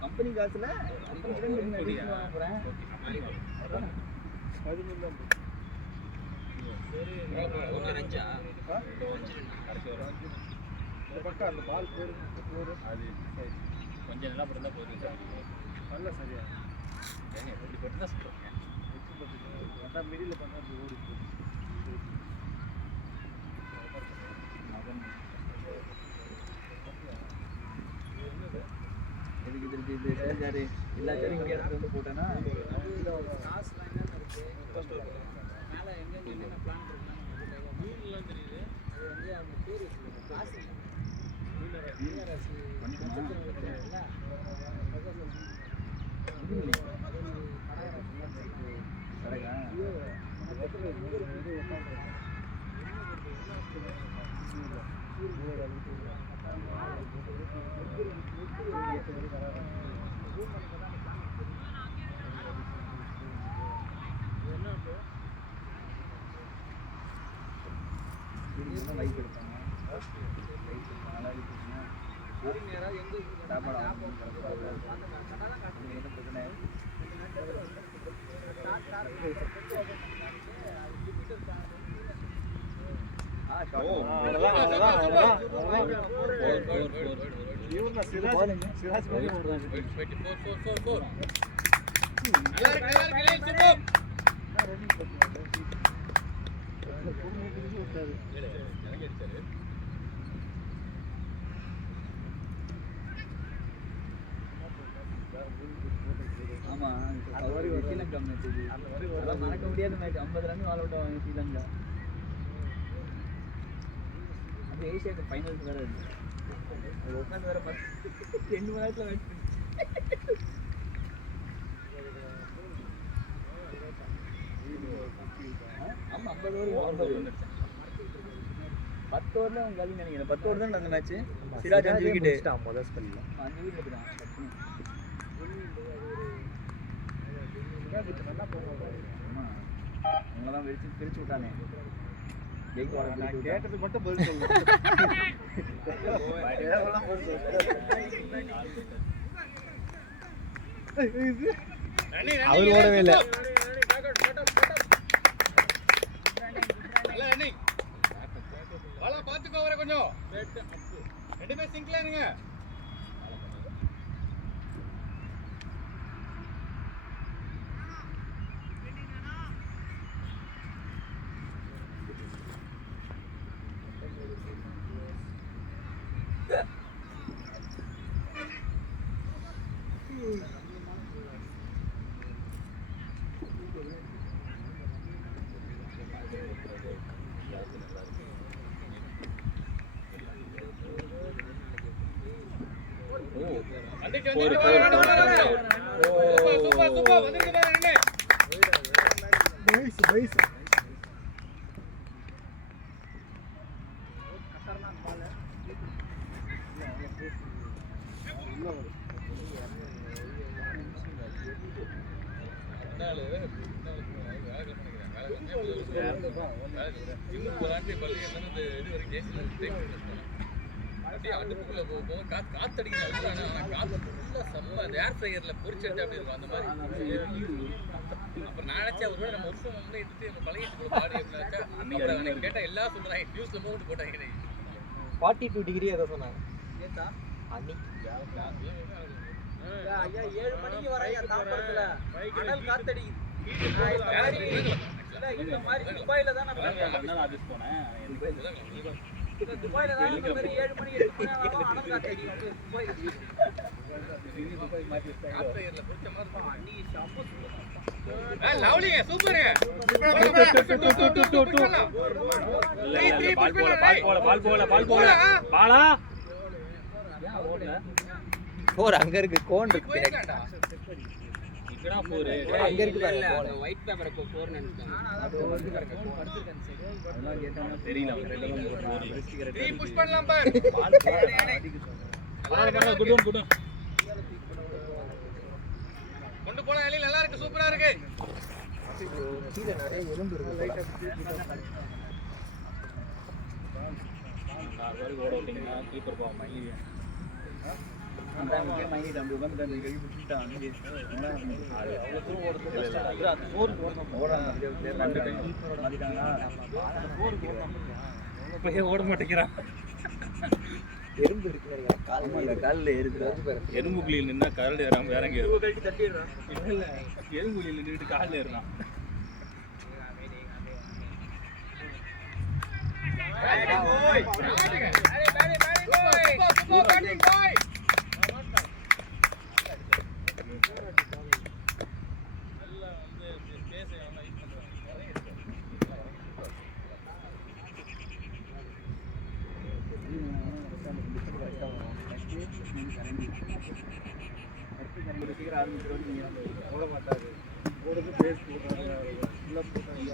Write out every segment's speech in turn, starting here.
Company காசுல பக்கம் அந்த பால் போடு அது கொஞ்சம் நல்லா போட்டு தான் போயிருக்கு நல்ல சரியா எப்படி போட்டு தான் சொல்கிறேன் மிடில் பண்ண ஓடி எதுக்கு திருப்பி இது சேஞ்சாரு எல்லா சேரும் இங்கே இடத்துல வந்து போட்டேன்னா காசுலாம் என்னென்ன இருக்குது மேலே எங்கெங்கே என்னென்ன பிளான் இருக்குன்னா மீன்லாம் தெரியுது அது வந்து அவங்க பேர் வச்சுருக்காங்க காசு மீனராசி லைட் எடுப்பாங்க ஆமா ஸ்ரீலங்கா மேட்ச் அதெல்லாம் மறக்க முடியாத மேட்ச் 50 ரன் ஆல் அவுட் ஆவாங்க ஸ்ரீலங்கா அது ஏசியா ஃபைனல்ஸ் வேற இருக்கு அது உட்காந்து வேற 2 மணி நேரத்தில் மேட்ச் ஆமா 50 ஓவர் 10 ஓவரில் அவங்க காலி நினைக்கிறேன் 10 ஓவர் தான் அந்த மேட்ச் சிராஜ் 5 விக்கெட் முதல் ஸ்பெல்ல 5 விக்கெட் தான் நல்லா போகும் அவங்கதான் பிரிச்சு விட்டானே நான் கேட்டதுக்கு மட்டும் பதில் சொல்லுவேன் அவர் ஓடவே இல்லை பார்த்துக்கோ வர கொஞ்சம் ரெண்டுமே சிங்க்ல இருங்க அடுப்புக்குள்ள போக காத்தடிக்கிற காத்து ஃபுல்லா செம்ம ஏர் ஃப்ரையர்ல பொரிச்செடுத்து அப்படி இருக்கும் அந்த மாதிரி. அப்புறம் நான் நினைச்சேன் ஒரு நம்ம வருஷம் வந்து எடுத்து நம்ம பழகிட்டு பாடி அப்படின்னு கேட்டா எல்லாம் சொல்றாங்க நியூஸ்ல போட்டு போட்டாங்க 42 டிகிரி ஏதோ சொன்னாங்க ஐயா 7 மணிக்கு வராங்க தாம்பரத்துல அனல் காத்தடிக்குது. இந்த மாதிரி துபாயில தான் நான் போனேன். துபாயில தான் இந்த மாதிரி 7 மணி 8 மணி ஆனாலும் அனல் காத்தடிக்குது. துபாய் மாதிரி காத்தடிக்குது பிடிச்ச மாதிரி அன்னைக்கு சாப்பிட்டு லவ்லி சூப்பர் போர் அங்க இருக்கு கோன் இருக்கு அங்க இருக்கு பாருங்க ஒயிட் பேப்பர் போர் நினைச்சேன் அது வந்து கரெக்ட்டா கோன் எடுத்துட்டேன் அதெல்லாம் கேட்டா தெரியல ரெண்டு புஷ் பண்ணலாம் பார் பரவாயில்லை குட் கொண்டு போனா எலி நல்லா இருக்கு சூப்பரா இருக்கு கீழ நிறைய எறும்பு இருக்கு லைட்டா நான் வரை ஓட விட்டீங்கன்னா கீப்பர் பா மைலி அந்த மைலி நம்ம வந்து அந்த கை புடிச்சிட்டான் அங்க அது அவ்வளவு தூரம் ஓடுறது இல்ல அது போருக்கு ஓடுறாங்க ரெண்டு டைம் கீப்பரோட மாட்டிட்டாங்க அந்த போருக்கு ஓடுறாங்க போய் ஓட மாட்டேங்கிறான் எறும்பு இருக்குங்க கால்ல ஏறுது எறும்பு குழியில் நின்னா கால்ல ஏறாம வேற எங்க தட்டிடுறான் இல்ல எறும்பு குழியில் நின்னுட்டு கால்ல ஏறான் ஓட மாட்டாரு ஓடுறது பேஸ் போட்டாங்க உள்ள போட்டாங்க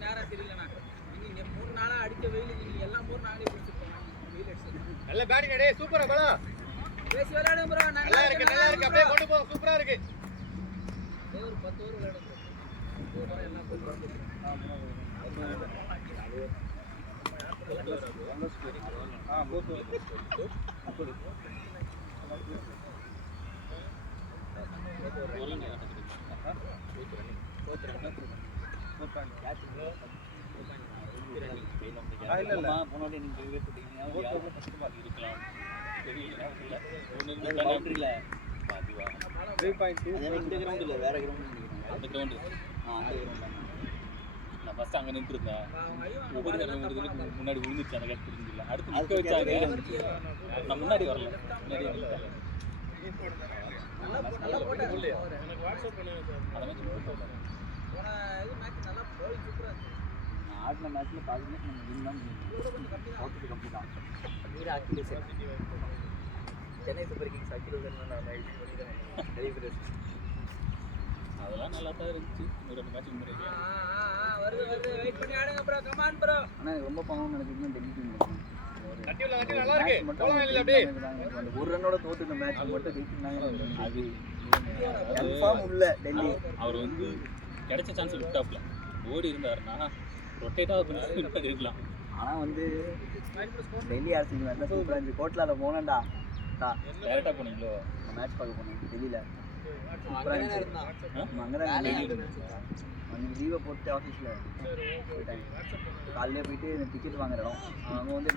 நேரம் தெரியலண்ணா நீங்க 3 நாளா அடிச்ச வெயில் நீங்க எல்லா ஊரும் நாங்களே பிடிச்சிருக்கோம் வெயில் அடிச்சு நல்ல பேட்டிங் டேய் சூப்பரா பலா பேசி விளையாடுங்க ப்ரோ நல்லா இருக்கு அப்படியே கொண்டு போ சூப்பரா இருக்கு ஒரு 10 ஓவர் விளையாடுங்க ப்ரோ எல்லாம் போய் அங்க நின்றுருந்தேன் முன்னாடி விழுந்துச்சு அந்த கேட் புரிஞ்சில்ல அடுத்து நிக்க வச்சாங்க நான் முன்னாடி வரல முன்னாடி நல்லா போட்டாரு எனக்கு வாட்ஸ்அப் பண்ணுங்க சார் போன இது மேட்ச் நல்லா போய் சூப்பரா இருந்துச்சு நான் ஆடின மேட்ச்ல பாத்தீங்கன்னா நம்ம வின் தான் கொஞ்சம் கம்மி தான் வீர அக்கிலேஷன் சென்னை சூப்பர் கிங்ஸ் அக்கிலேஷன் நான் செலிப்ரேட் அதெல்லாம் நல்லா தான் இருந்துச்சு ஒரு 2 மேட்ச் முன்னாடி வருது வெயிட் பண்ணி ஆடுங்க ப்ரோ கம் ஆன் ப்ரோ ஆனா ரொம்ப பாவம் நினைச்சீங்கன்னா டெல்லி டீம் கட்டி நல்லா இருக்கு போலாம் இல்ல அப்படியே அந்த ஒரு ரன்னோட தோத்து இந்த மேட்ச் மட்டும் ஜெயிச்சிருந்தாங்க அது கன்ஃபார்ம் உள்ள டெல்லி அவர் வந்து கிடைச்ச சான்ஸ் விட்டாப்ல ஓடி இருந்தாருன்னா ரொட்டேட்டாக பண்ணி இருக்கலாம் ஆனா வந்து டெல்லி ஆர்சிபி மேட்ச்ல சூப்பரா இருந்துச்சு கோட்லால போனேன்டா டேரக்டாக போனீங்களோ மேட்ச் பார்க்க போனேன் டெல்லியில சூப்பரா இருந்துச்சு அங்கதான் அன்னைக்கு லீவை போட்டு ஆஃபீஸில் போயிட்டாங்க காலையிலே போயிட்டு டிக்கெட் வாங்குறோம் அவங்க வந்து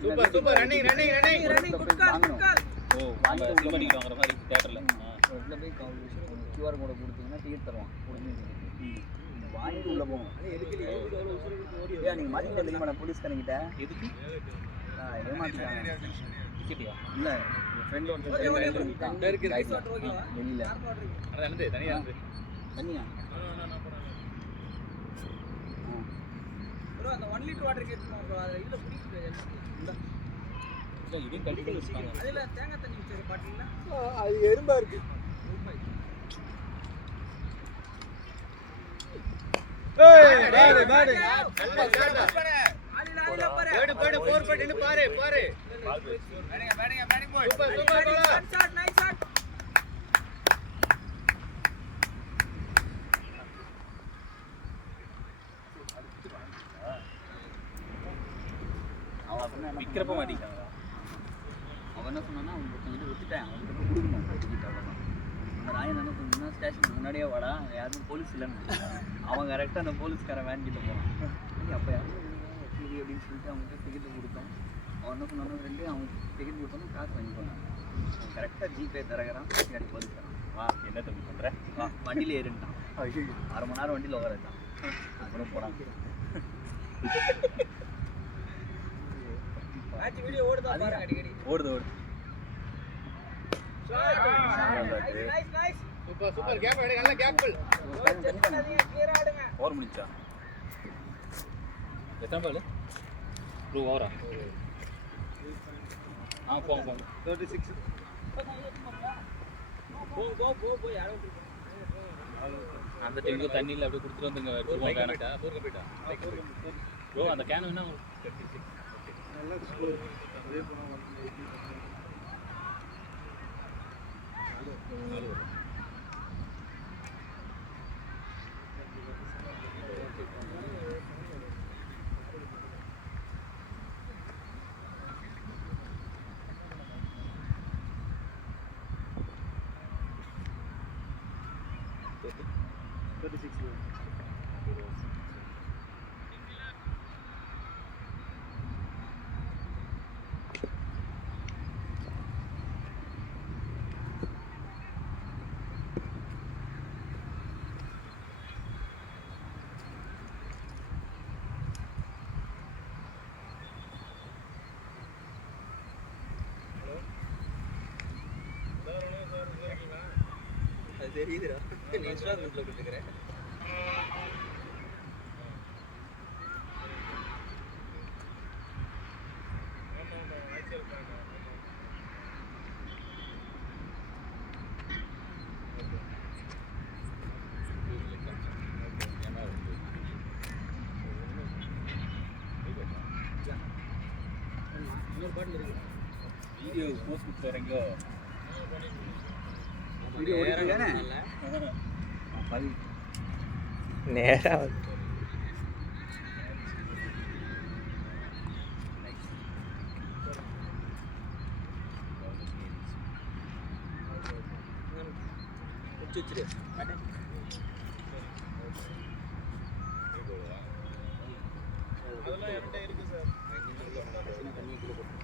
வாங்கணும் ஓ வாங்க சினிமாட்டிக்கு வாங்குற மாதிரி தேட்டரில் இடத்துல போய் QR கோடை கொடுத்தீங்கன்னா டிக்கெட் தருவான் உடனே வாங்கிட்டு உள்ளே போகணும் ஏன் நீங்கள் மாட்டிக்கிட்ட தெரியுமா நான் போலீஸ்காரங்கிட்ட எதுக்கு ஏமாத்திட்டாங்க டிக்கெட்டியா இல்லை என் ஃப்ரெண்ட் ஒருத்தர் வெளியில் அது தனியாக இருந்து தண்ணியா ப்ரோ அந்த 1 லிட்டர் வாட்டர் கேட்கணும் ப்ரோ அதுல இதுல குடிக்குது இல்லை இதையும் கட்டி வச்சுப்பாங்க அதுல தேங்காய் தண்ணி வச்சிருக்க பாத்தீங்களா அது எறும்பா இருக்கு பாரு பாரு பாரு நைஸ் ஷாட் விற்கிறப்ப மாட்டிக்காங்க அவன் என்ன சொன்னான்னா அவன் ஒருத்தங்கிட்ட விட்டுட்டேன் அவன்கிட்ட போய் கொடுக்கணும் டிக்கெட் அவ்வளோதான் அந்த ராயன் என்ன சொன்னா ஸ்டேஷன் முன்னாடியே வாடா யாரும் போலீஸ் இல்லைன்னு அவன் கரெக்டாக அந்த போலீஸ்காரன் வேன் கிட்ட போகிறான் அப்போ யாரும் சரி அப்படின்னு சொல்லிட்டு அவங்ககிட்ட டிக்கெட்டு கொடுத்தோம் அவன் என்ன சொன்னாலும் ஃப்ரெண்டு அவன் டிக்கெட் கொடுத்தோன்னு காசு வாங்கி போனான் அவன் கரெக்டாக ஜிபே தரகிறான் பின்னாடி போலீஸ்காரன் வா என்ன தம்பி பண்ணுறேன் வா வண்டியில் ஏறிட்டான் 1/2 மணி நேரம் வண்டியில் உட்காரட்டான் அப்புறம் போனான் மேட்ச் வீடியோ ஓடுதா பாருங்க அடிக்கடி ஓடுது நைஸ் நைஸ் சூப்பர் கேப் எடுங்க நல்ல கேப் புல் கிளியரா ஆடுங்க ஓவர் முடிச்சா எத்தனை பால் 2 ஓவரா போங்க 36 போ யாரோ அந்த டைம்ல தண்ணியில் அப்படியே கொடுத்துட்டு வந்துருங்க ப்ரோ அந்த கேன் வேணா நல்லா ஸ்கோர் அதே போனால் தெரியுதுடா. நீ இன்ஸ்டாகிராம்ல கொடுத்துக்கிறேன். இன்னொரு பாட்டில் இருக்கு. வீடியோ போஸ்ட் கொடுத்து வரீங்க. வீடியோ ஓடிட்டு தானே? நேரா வச்சிரு. அதெல்லாம் என்கிட்ட இருக்கு சார். தண்ணி கூட போட்டு.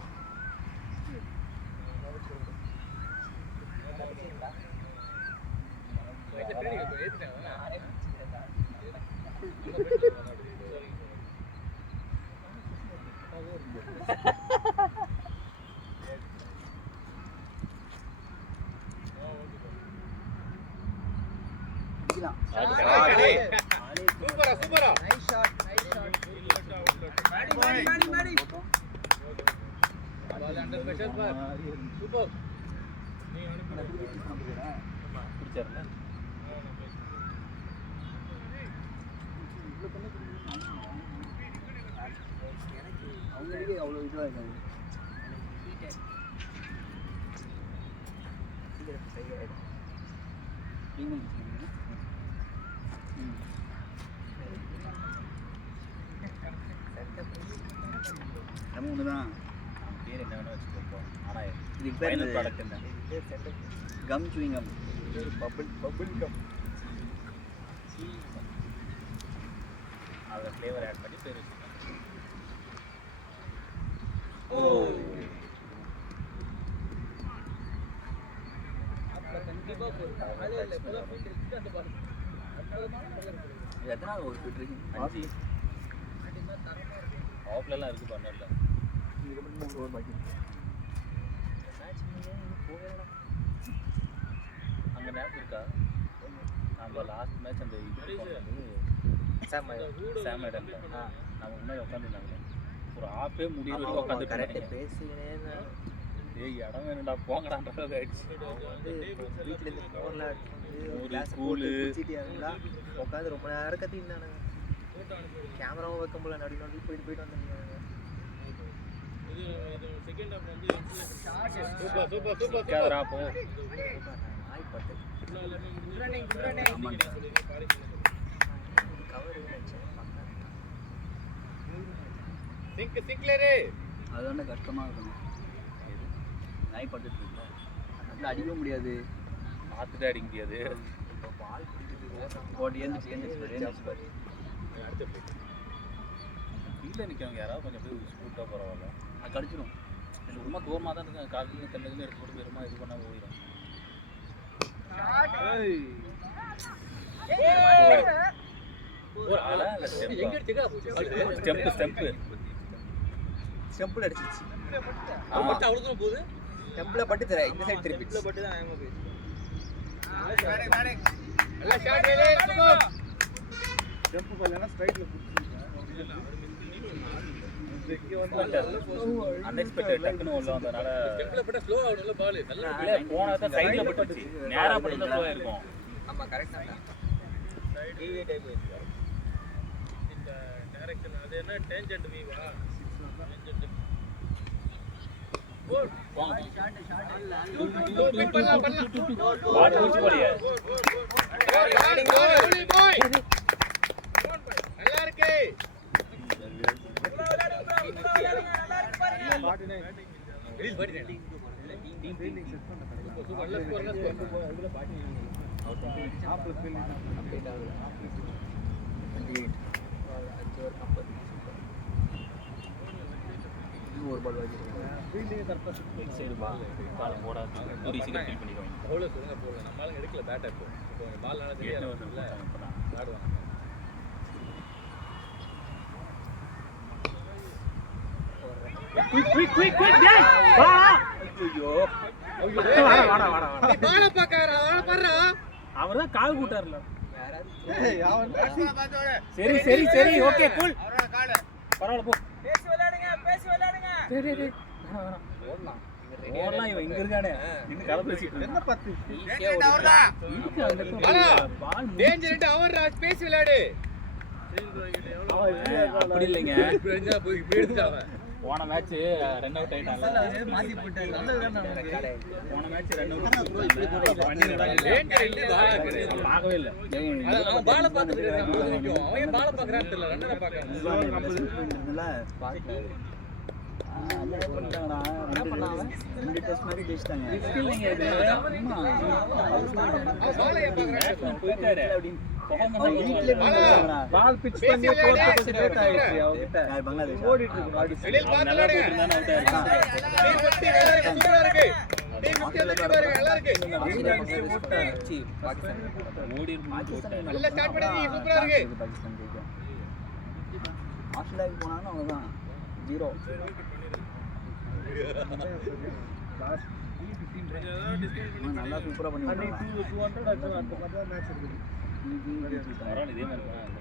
சூப்பரா சூப்பரா. Nice shot, nice shot. மாடி. பால் அண்டர் பிரஷர் பார். சூப்பர். நீ அனுப்புற பிடிச்சாருல. அவங்களுக்கு அவ்வளோ இதுவாக இருக்காது. நம்ம ஒன்று தான் பேர் என்ன வேணா வச்சுக்கோ. ஆனால் இதுக்கு ஃபைனல் பேர் ப்ராடக்ட் என்ன? Come chewing gum. Bubble gum. அதில் ஃப்ளேவர் ஆட் பண்ணி பேர் வச்சுக்கோங்க. அப்ப கண்டிப்பா போகும். அதே இல்ல இப்ப தான் போயிட்டு இருக்கு அந்த பால். இது எத்தனாவது ஒரு ஃபிட் இருக்கு? 5 ஆஃப்லலாம் இருக்குது பண்ணல. இதுக்கப்புறம் 3 ஓவர் பாக்கி. அங்கே மேட்ச் இருக்கா? நம்ம லாஸ்ட் மேட்ச் அந்த இது சாம் ஐடன்ல நம்ம முன்னாடி உட்காந்துருந்தாங்க. ஒரு ஆஃபே முடிய வரைக்கும் உட்காந்து கரெக்டாக பேசுகிறேன்னு ஏய் இடம் வேணும்டா போங்கடான்ற அளவுக்கு ஆயிடுச்சு. வந்து வீட்டிலேருந்து போரில் ஒரு கிளாஸ் கூழு. குச்சிட்டியாங்களா உட்காந்து ரொம்ப நேரம் கத்தினானுங்க. கேமராவும் வைக்க முடியல, நடுவில் போயிட்டு வந்துருந்தாங்க. சூப்பர் சூப்பர் சூப்பர் கேமரா போ. நாய் பட்டு ரன்னிங் கவர் சிங்க்லேரே அதுதானே கஷ்டமாக இருக்கணும். நாய் பட்டுட்டு இருக்குல்ல, அதில் அடிக்க முடியாது. பார்த்துட்டு அடிக்க முடியாது. இப்போ பால் பிடிக்கிறது ஓடி எழுந்துச்சு பாரு. கீழே நிற்கிறவங்க யாராவது கொஞ்சம் பேர் ஸ்கூட்டாக பரவாயில்ல. அது கடிச்சிடும். எனக்கு ரொம்ப தூரமாக தான் இருக்காங்க. காலையில் தென்னதுன்னு எடுத்து போட்டு போயிருமா இது பண்ணால் போயிடும். ஒரு ஆளா இல்லை ஸ்டெம்பு ஸ்டெம்பில் அடிச்சிச்சு. அவ்வளோ தூரம் போகுது. ஸ்டெம்பில் பட்டு தர இந்த சைடு திருப்பி பட்டு தான் ஆயமா போயிடுச்சு. நல்லா ஷாட் வேலே சுபம். ஜம்ப் பண்ணலனா ஸ்ட்ரைட்ல புடிச்சிருக்கேன். அன்எக்ஸ்பெக்டட் டக்குன்னு உள்ள வந்தனால ஸ்டெப்ல பட்ட ஸ்லோ ஆகும்ல பால். நல்லா இல்ல போனத சைடுல பட்டுச்சு. நேரா பட்டா ஸ்லோ ஆயிருக்கும். ஆமா கரெக்ட்டா தான். டிவி டைப் இந்த டைரக்ஷன் அது என்ன டேஞ்சன்ட் வீவா? டேஞ்சன்ட் கோல் போங்க ஷாட் பண்ணலாம் பால் முடிச்சு போறியா? பாய் நல்லா இருக்கு. ரிலீஸ் பண்ணிட்டேன். டீம் செட் பண்ண கரெக்ட்டா. சூப்பர் நல்ல ஸ்கோர் இதுல பாட்டி ஆப்ல ஃபீல் அப்டேட் ஆகுது. 28 5 ஓவர் கம்பல். இது ஒரு பால் வாங்கிருக்காங்க. ஃபீல்டிங் பர்பஸ் லெக் சைடு பால் போடாது. ஒரு சீக்கிரம் ஃபீல் பண்ணிடுவாங்க. பவுலர் சொல்லுங்க போடல. நம்மால எடுக்கல பேட் இப்போ. இப்போ பால் நல்லா தெரியாது இல்ல. ஆடுவாங்க. குயிக் டேய் வா. ஐயோ வாடா பால பாக்கறா. வாடா பாறா. அவர் தான் கால் கூட்டார்ல. யாராவது சரி சரி சரி ஓகே கூல். பரவாயில்ல போ. பேசி விளையாடுங்க. டேய் டேய் டேய் வேணாம் ஓடலாம். ஓடலாம். இவன் இங்க இருக்கானே நின்னு கதை பேசிட்டு என்ன பத்து ஈஸியாக ஓடிடலாம். இருக்கு அந்த இடத்துல பால் டேஞ்சர் அவர்ரா பேசி விளையாடு. அப்படி இல்லைங்க. இப்படி இருந்தா போய் இப்படி எடுத்துட்டாங்க. போன மேட்ச் ரன் அவுட் ஆயிட்டான்ல. மாத்தி போட்டாரு. போன மேட்ச் ரன் அவுட் பண்ணிருக்காங்க. டேஞ்சர் இல்ல பார்க்கவே இல்ல. அவன் பால பாத்துட்டு இருக்கான். அவன் ஏன் பால பாக்குறான்னு தெரியல. ரன்னரை பாக்குறான். ரெண்டு டெஸ்ட் மேட்ச் ஜெயிச்சிட்டாங்க. இல்லைங்க இது. அவன் பால ஏன் பாக்குறான்? போயிட்டாரு. பால் பிட்ச் பண்ணி போறது கொஞ்சம் லேட் ஆயிடுச்சு அவங்கிட்ட. பங்களாதேஷ் ஓடிட்டு இருக்கணும் அடி. வெளியில பாத்து நல்லா விளையாடுங்க. போட்டுருந்தானே அவுட் ஆயிருக்கான். டீம் 50 நல்லா இருக்கு. சூப்பரா இருக்கு. டீம் 50 நல்லா இருக்கு. நல்லா இருக்கு. ஓடி இருக்கு. நல்லா ஸ்டார்ட் பண்ணி சூப்பரா இருக்கு. பாகிஸ்தான் ஜெயிக்கும். ஆஸ்திரேலியாவுக்கு போனாலும் அவ்வளோதான் 0. நல்லா சூப்பராக பண்ணி அன்னைக்கு 200 அடிச்சோம். அந்த மாதிரி தான் மேட்ச் இருக்குது. பரவாயில்ல இதே மாதிரி தான்.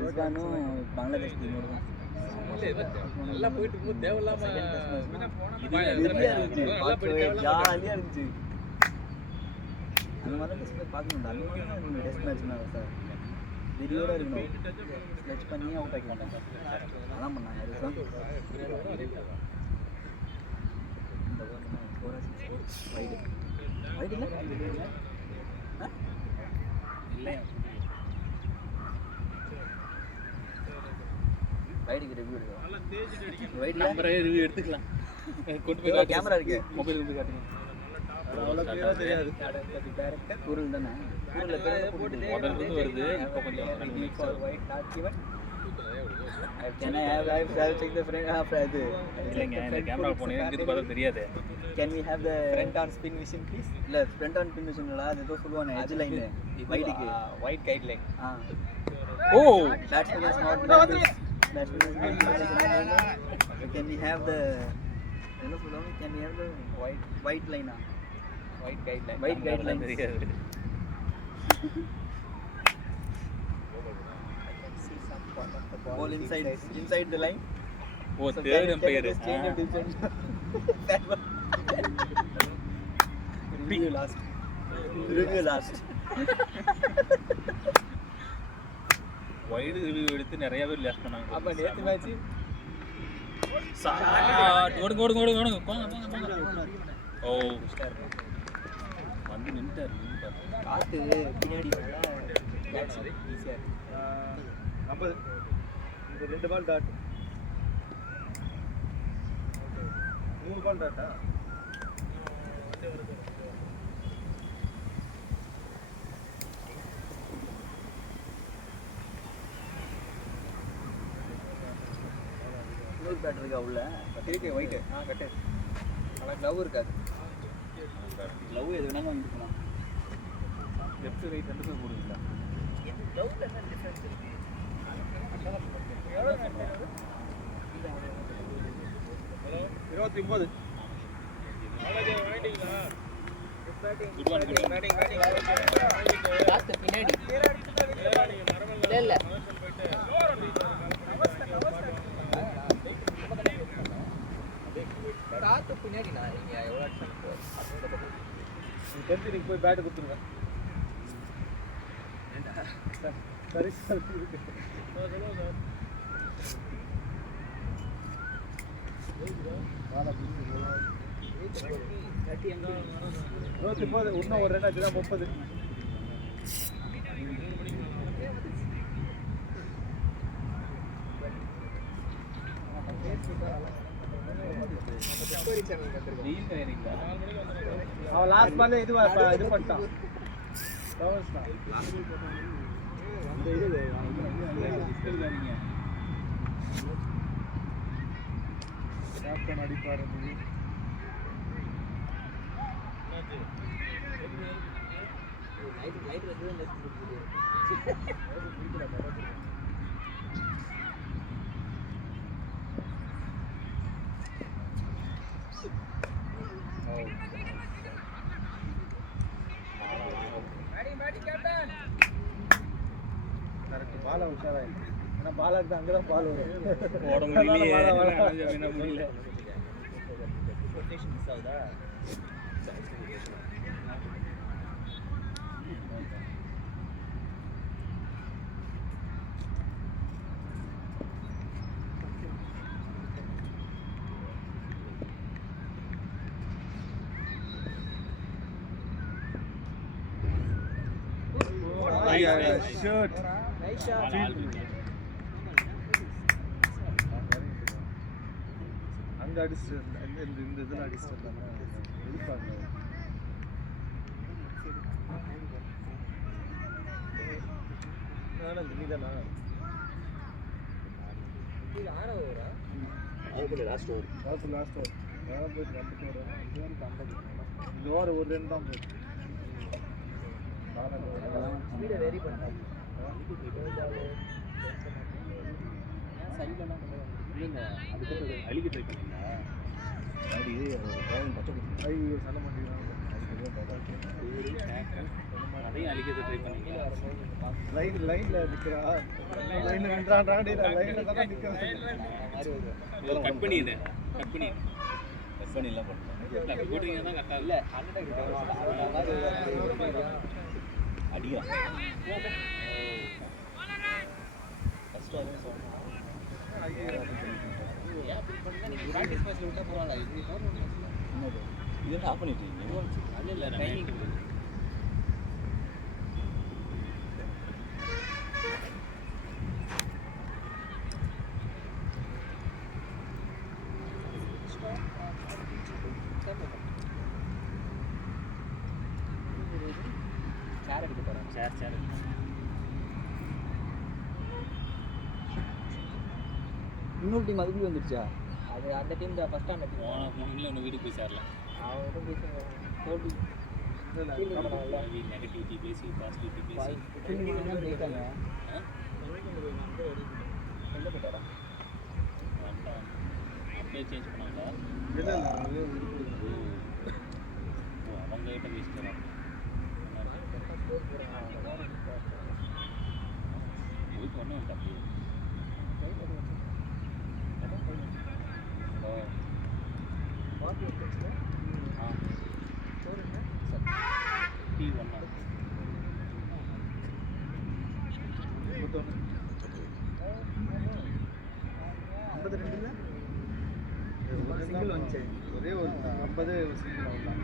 ரிஸ்வானும் பங்களாதேஷ் டீமோட தான். நல்லா போயிட்டு இருக்கும்போது தேவையில்லாம ஜாலியாக இருந்துச்சு. அந்த மாதிரி டெஸ்ட் பார்க்கணும். அந்த மாதிரி தான் இருக்கணும் டெஸ்ட் மேட்ச்னா சார். வெறியோட இருக்கணும். ஸ்லெட்ச் பண்ணி அவுட் ஆக்கி மாட்டாங்க. அதான் பண்ணாங்க ரிஸ்வான். இந்த வைடு வைடு இல்லை இல்லையா வைடுக்கு ரிவ்யூ எடுக்கலாம். வைடில் நம்பரே ரிவ்யூ எடுத்துக்கலாம். கொண்டு போய் காட்டு. கேமரா இருக்கு. மொபைல் கொண்டு போய் காட்டுங்க. அவ்வளோ கிளியரா தெரியாது. டேரக்டர் குரல் தானே. குரலில் பேர் போட்டு முதல்ல இருந்து வருது. இப்போ கொஞ்சம் 2 மினிட்ஸ் ஆகுது. Can I have check the front இது இல்லைங்க இந்த கேமரா போனீங்கன்னா இது பார்த்தா தெரியாது. Can we have the front on spin vision please? இல்ல front on spin vision இல்ல அது ஏதோ சொல்லுவானே எட்ஜ் லைன் வைடுக்கு ஒயிட் கைட் லைன். ஓ batsman is not batsman is not. Can we have the என்ன சொல்லுவாங்க? Can we have the white line white guide line. white guideline தெரியாது. ball inside the line. Oh third umpire. Change of decision. That one. Review last. Wide review எடுத்து நிறைய பேர் loss பண்ணாங்க. அப்ப நேத்து match ஓடுங்க ஓடுங்க ஓடுங்க ஓடுங்க போங்க போங்க போங்க. ஓ வந்து நின்னுட்டாரு. காத்து பின்னாடி நல்லா கேட்ச் ஈஸியா 50. இந்த 2 பால் டாட். 3 பால் டாட்டா? இன்னொரு பேட் இருக்கா உள்ள? இருக்கு ஒயிட். கட்டு. ஆனா க்ளவ் இருக்காது. லவ் எது வேணாலும் வந்துக்கலாம். லெஃப்ட் ரைட் ரெண்டு பேர் போடுவீங்களா? லவ்ல என்ன டிஃபரன்ஸ் இருக்கு? 29. Good one good one. காத்து பின்னாடி இல்ல காத்து பின்னாடி நான் நீங்க எவ்வளோ தெரிஞ்சு நீங்க போய் பேட் கொடுத்துருங்க. சரி சரி இருக்கு. 29 இன்னும் ஒரு 2 ஆச்சுன்னா 30. ரீல் கயறீங்களா? அவன் லாஸ்ட் பால்ல இது பண்ணிட்டான். பவுன்ஸ் தான். இந்த இது இருக்காதீங்க. கேப்டன் அடிப்பாரு. லைட் வந்து பாலை உஷாராயிடும். ஏன்னா பால் எடுத்து அங்கே தான் பால் வரும். ஓட முடியலையே முடியல. ரொட்டேஷன் மிஸ் ஆகுதா? Short nice shot. அங்கே அடிச்சுட்டு இந்த இதில் அடிச்சுட்டு இருப்பாங்க. நீதானா இது 6வது ஓவரா? லாஸ்ட் ஓவர் வேறு போயிட்டு 2 ஓவர் இந்த ஓவர் ஒரு ரன் தான் போயிட்டு ஸ்பீடை வெரி பண்ணுறாங்க. சைட்லலாம் இல்லைங்க அதுக்கு அழிக்க ட்ரை பண்ணீங்களா? ஐயோ சொல்ல மாட்டேங்கிறாங்க. அதையும் அழிக்க ட்ரை பண்ணீங்களா? லைன்ல நிற்கிறா, லைன்ல நின்றான்றாடி, லைன்ல தான் நிற்கிறேன். கட் பண்ணிடுறேன் கட் பண்ணிடலாம் பண்ணுறேன் போட்டிங்க தான் கரெக்டாக இல்லை அடியா ப்ராக்டிஸ் மேட்ச்ல விட்டா பரவாயில்ல. இதெல்லாம் ஆஃப் பண்ணிட்டீங்க? இல்லை டைமிங் சேர் எடுக்க போகிறேன். சேர் இன்னொரு டீம் அதுக்குள்ளே வந்துருச்சா? அது அந்த டீம் தான் ஃபர்ஸ்ட் அந்த டீம். போனீங்களா இன்னும் வீட்டுக்கு போய் சேரலாம். அவன் பேசுங்க தோல்வி நெகட்டிவிட்டி பேசி பாசிட்டிவிட்டி பேசி போயிட்டாங்க. எங்கே போயிட்டாரா? அப்படியே சேஞ்ச் பண்ணாங்களா? இல்லை அவங்க கிட்ட பேசிட்டு போயிட்டு ஒன்றும் தப்பு. T1 சிங்கிள் வந்துச்சு. ஒரே ஒரு 50 சிங்கிள் அவ்வளோதான்.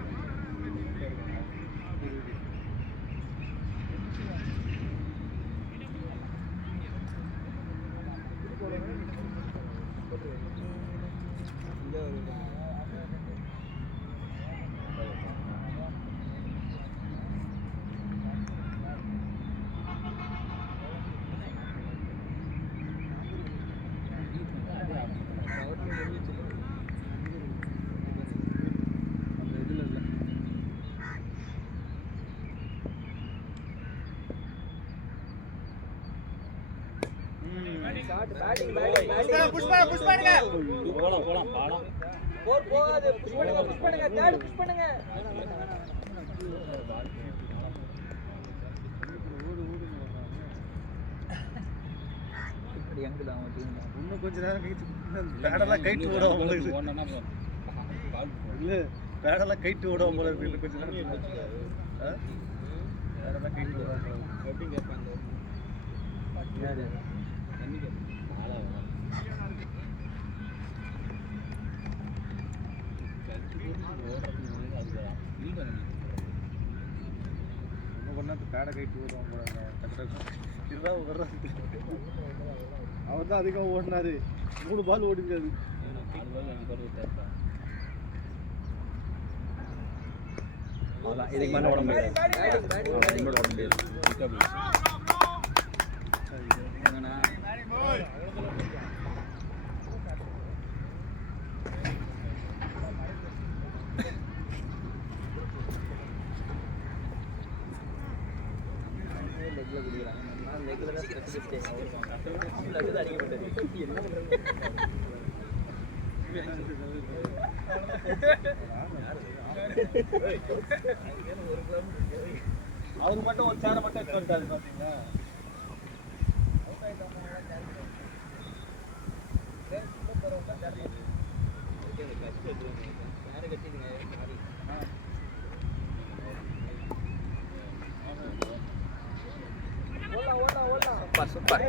ஷாட் பேட்டிங் புஷ் பண்ணுங்க. போலாம் பாடம் போர் போகாது. புஷ் பண்ணுங்க தேர்ட் புஷ் பண்ணுங்க. இப்படி எங்கே தான் அவன் டீம் தான் இன்னும் கொஞ்ச நேரம் கழிச்சு பேடெல்லாம் கைட்டு விடுவோம் உங்களுக்கு. ஓடனா இல்லை பேடெல்லாம் கைட்டு விடுவோம் போல இருக்கு. இன்னும் கொஞ்ச நேரம் பேடெல்லாம் கைட்டு விடுவோம் போல இருக்கு. எப்படி கேட்பாங்க? யாரு இன்னும் கொஞ்ச நேரத்துக்கு பேடை கைட்டு விடுவோம் போல இருக்கு. இதுதான் வர்றது. அவர் தான் அதிகம் ஓடினாரு. 3 பால் ஓடிஞ்சாரு. இதுக்கு மேலே ஓட முடியாது. லெக்கில் குடிக்கிறாங்க. நான் லெக்கில் தான் ஸ்பெஷலிஸ்ட். லெக்கில் தான் அடிக்கப்பட்டது. என்ன பண்ணுறது? அவருக்கு மட்டும் ஒரு சேரை மட்டும் எடுத்து வந்துட்டாரு பார்த்தீங்களா? Super super.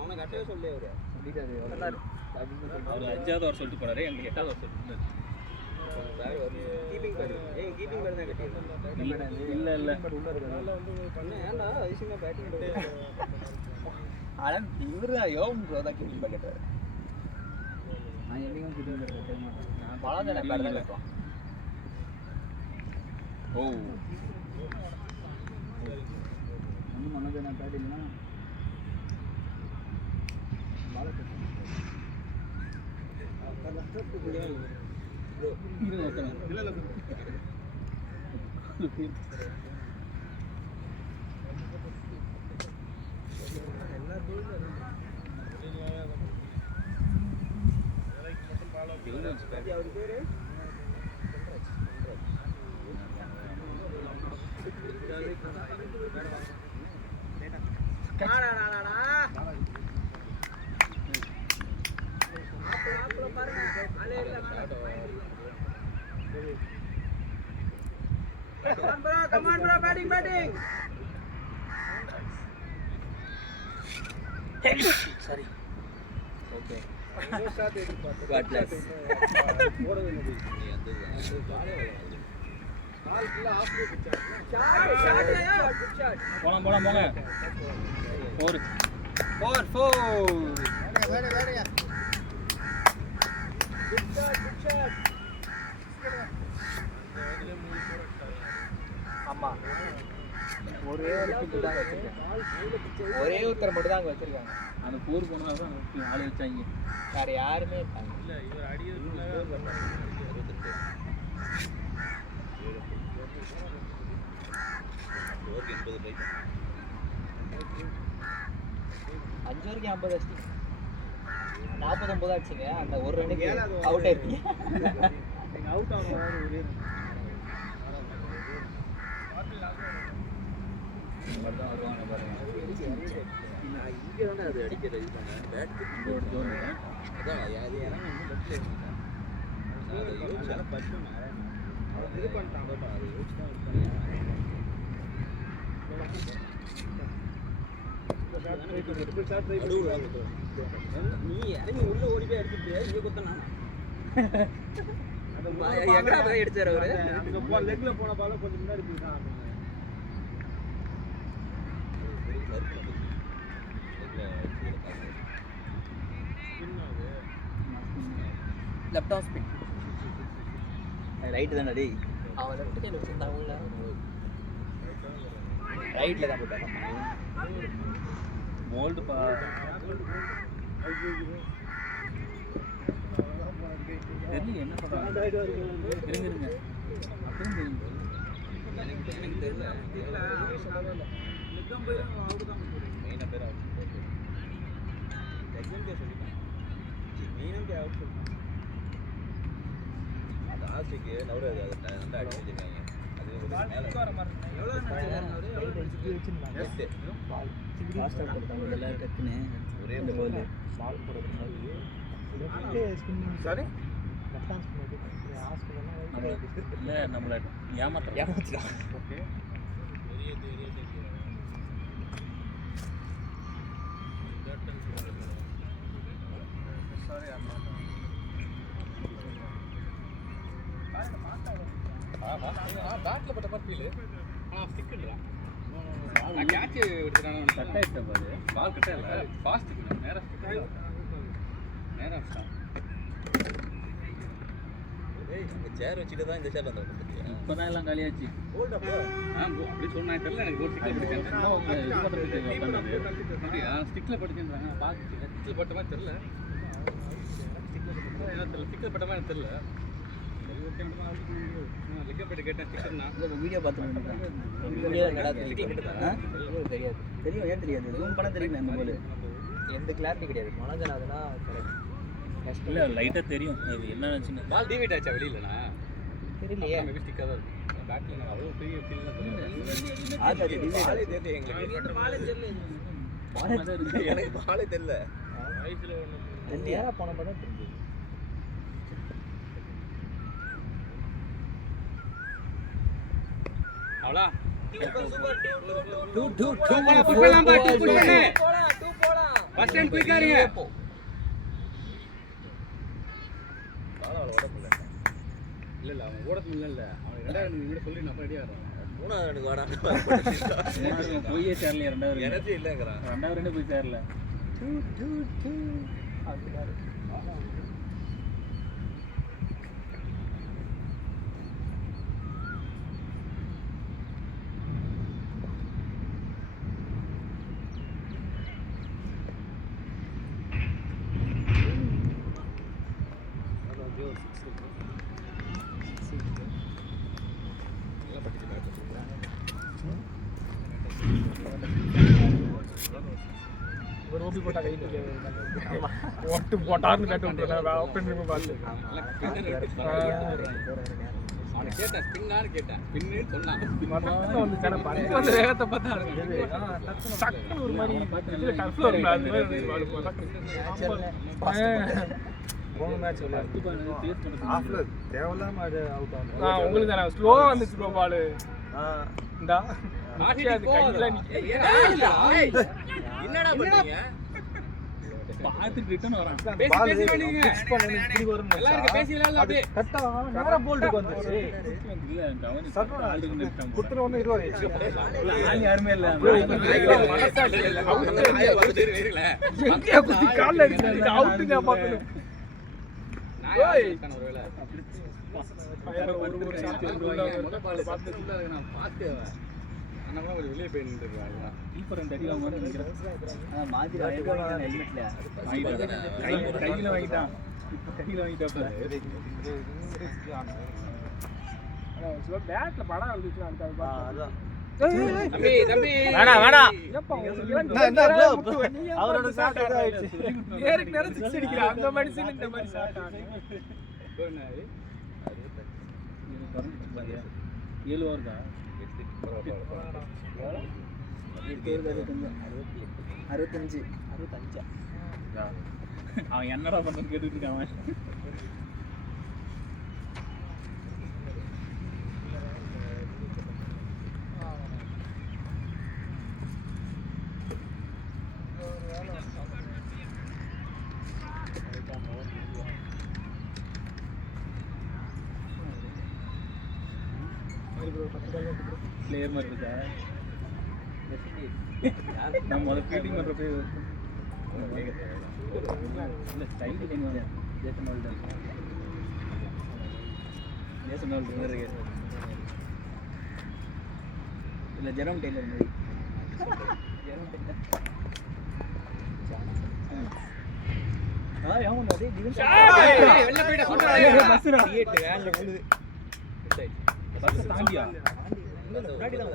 அவனை கட்டவே சொல்லி அவரு அவர் 5வது வர சொல்லிட்டு போறாரு, எங்களுக்கு 8வது வர சொல்லிட்டு கீப்பிங் பேர் கீப்பிங் பேர் தான் கட்டியிருக்கேன். இல்லை இல்லை ஏன்டா ஐசிங்க பேட்டிங் ஆனால் இவரு யோகம் ப்ரோ தான் கீப்பிங் பேர் கட்டுறாரு. நான் எங்கேயும் கீப்பிங் பேர் கட்ட மாட்டேன். நான் பழம் பேர் தான் கட்டுவான். ஓ ஒன்றும் மனது நான் பேட்டிங்னா பாலை கட்டணும். அவர் பேரு Come on, bro, batting. Sorry. Okay God bless. போலாம் போங்க 4 ஆமா ஒரே ஒருத்தர் தான் வச்சிருக்காங்க. ஒரே ஒருத்தர் மட்டும் தான் அங்கே வச்சிருக்காங்க. அந்த 4 போனால் தான் ஆள் வச்சாங்க. வேற யாருமே இருக்காங்க. அஞ்சு வரைக்கும் 50 அடிச்சிங்க, 49 அடிச்சிங்க. அந்த ஒரு ரன்னுக்கு அவுட் ஆயிருக்கீங்க. அவுட் ஆகும். வருவாங்க பாருங்க. இங்கே தானே அது அடிக்கிற இது பண்ண பேட் அதான் அது இது பண்ணிட்டாங்க. அதை யோசிச்சு தான் நீ இறங்கி உள்ள ஓடி போய் அடிச்சுட்டு இங்கே குத்தனா எங்கடா போய் அடிச்சாரு அவரு. லெக்ல போன பால கொஞ்சம் முன்னாடி போயிட்டான். லெஃப்ட் ஆஃப் ஸ்பின் ரைட்டு தானே டேய். அவன் லெஃப்ட் கையில் வச்சிருந்தான் உள்ள. ரைட்டில் தான் போட்டான். போல்டு பா தெரியல என்ன பண்ணுறாங்க. இருங்க அப்படியும் தெரியும். எனக்கு தெரியல மெயினாக பேர் அவுட் சொல்லிட்டான். மெயினாக பேர் அவுட் சொல்லிட்டான். அது ஆஸ்ட்ரிக்கு நவராது அதை நல்லா அடிச்சு வச்சிருக்காங்க. அது ஒரு மேலே ஒரே ஒரு கோல் சாரி இல்லை நம்மளை ஏமாத்திட்டான். ஓகே பேட்டில் பட்ட மாதிரி ஃபீல். ஸ்டிக் இல்லையா நான் கேட்ச் எடுத்துட்டானு கட் ஆகிட்ட பாரு. பால் கட்ட இல்லை ஃபாஸ்ட் நேராக அங்கே சேர் வச்சுட்டு தான் இந்த சேர் வந்து இப்போ தான் எல்லாம் காலியாச்சு. அப்படி சொன்னாங்க தெரியல. எனக்கு ஒரு ஸ்டிக்கில் படிச்சேன். ஸ்டிக்கில் படிச்சுன்றாங்க. பார்த்து ஸ்டிக்கில் பட்ட மாதிரி தெரில. ஸ்டிக்கில் பட்ட மாதிரி தெரில. வீடியோ பார்த்து தெரியாது. தெரியும், ஏன் தெரியாது? ஜூம் பண்ண தெரியும். அந்த போல எந்த கிளாரிட்டி கிடையாது. மனஜனாதுன்னா கரெக்ட். இல்லை லைட்டாக தெரியும் அது என்ன நினச்சின்னு. பால் டிவைட் ஆச்சா வெளியிலண்ணா? தெரியலையே. ஸ்டிக்காக தான் இருக்கும். பேட்டிங் அவ்வளோ பெரிய ஃபீல் ஆகாது பாலே தெரியல எங்களுக்கு பாலே தெரியல எனக்கு பாலே தெரியல வயசுல ஒன்று நேரா போன படம் தெரிஞ்சது. அவ்வளோ டூ போலாம் புஷ் பண்ணலாம் பா டூ புஷ் பண்ணு போலாம் ஃபர்ஸ்ட் டைம் குயிக்கா இருங்க பால அவ்வளோ ஓட முடியல இல்லை அவன் ஓடத்து இல்லை அவன் 2வது கூட சொல்லி நான் ரெடியாக இருக்கேன். 3வது எனக்கு வாடா போயே சேரல 2வது எனர்ஜி இல்லைங்கிறான் 2வது போய் சேரல. ஒரு ஓபி போட்டா கை ஓட்டு போட்டார்னு கேட்டு விட்டுறேன் ஓப்பன் பண்ணி பார்த்து அவனை கேட்டேன் ஸ்பின்னான்னு கேட்டேன் ஸ்பின்னு சொன்னான் மொத்தம் வந்து சேன பறந்து வந்த வேகத்தை பார்த்தா டக்குனு ஒரு மாதிரி இதுல டஃப்ல ஒரு அந்த போன மேட்ச் ஆஃப்ல தேவையில்லாம அது அவுட் ஆகும். உங்களுக்கு தானே ஸ்லோவா வந்துச்சு ப்ரோ பால் இந்தா என்னடா பண்ணீங்க பார்த்துட்டு ரிட்டர்ன் வரான். பேசி வேணுங்க எல்லாரும் பேசி விளையாடலாம் அப்படியே கரெக்டா நேரா போல்டுக்கு வந்துச்சு இல்ல கவனி சட்டா ஆளுக்கு நிறுத்தாம குத்துற ஒண்ணு இது வரைச்சு ஆள் யாருமே இல்ல. மனசாட்சி இல்ல நாயை வளர்த்து இருங்களே எங்கயா குத்தி கால்ல அடிச்சு அவுட்டுங்க பாக்கணும் ஓய் ஒரு ஷாட் முதல் பால் பார்த்து நான் பார்த்தேன் அண்ணா வெளியே போய் நின்றுருக்காங்க கீப்பர் அந்த அடியில வந்து நிக்கிறான். மாதிரி ஹெல்மெட்ல கையில வாங்கிட்டான். இப்ப கையில வாங்கிட்டாப்ல. பேட்ல படம் வந்துச்சு அதான் தம்பி தம்பி அவரோட ஷாட் ஆயிடுச்சு. நேருக்கு நேரம் 6 அடிக்கிறான் அந்த மனுஷன் இந்த மாதிரி ஷாட் ஆனே 7 ஓவர் தான். 65 அவன் என்னடா பண்றன்னு கேட்டுட்டு இருக்கான் அவன். பிளேயர் மாதிரி இருக்கா? நான் முதல்ல ஃபீல்டிங் பண்ணுறப்ப இல்லை ஸ்டைல் பண்ணுவாங்க. ஜேசன் ஹோல்டர் இல்லை ஜெரோம் டெய்லர் மாதிரி. ஜெரோம் டெய்லர் வெளில போய்டா சூப்பரா பஸ்ஸுடா. வேன்ல போடுது பஸ் தாண்டியா? முன்னாடி தான்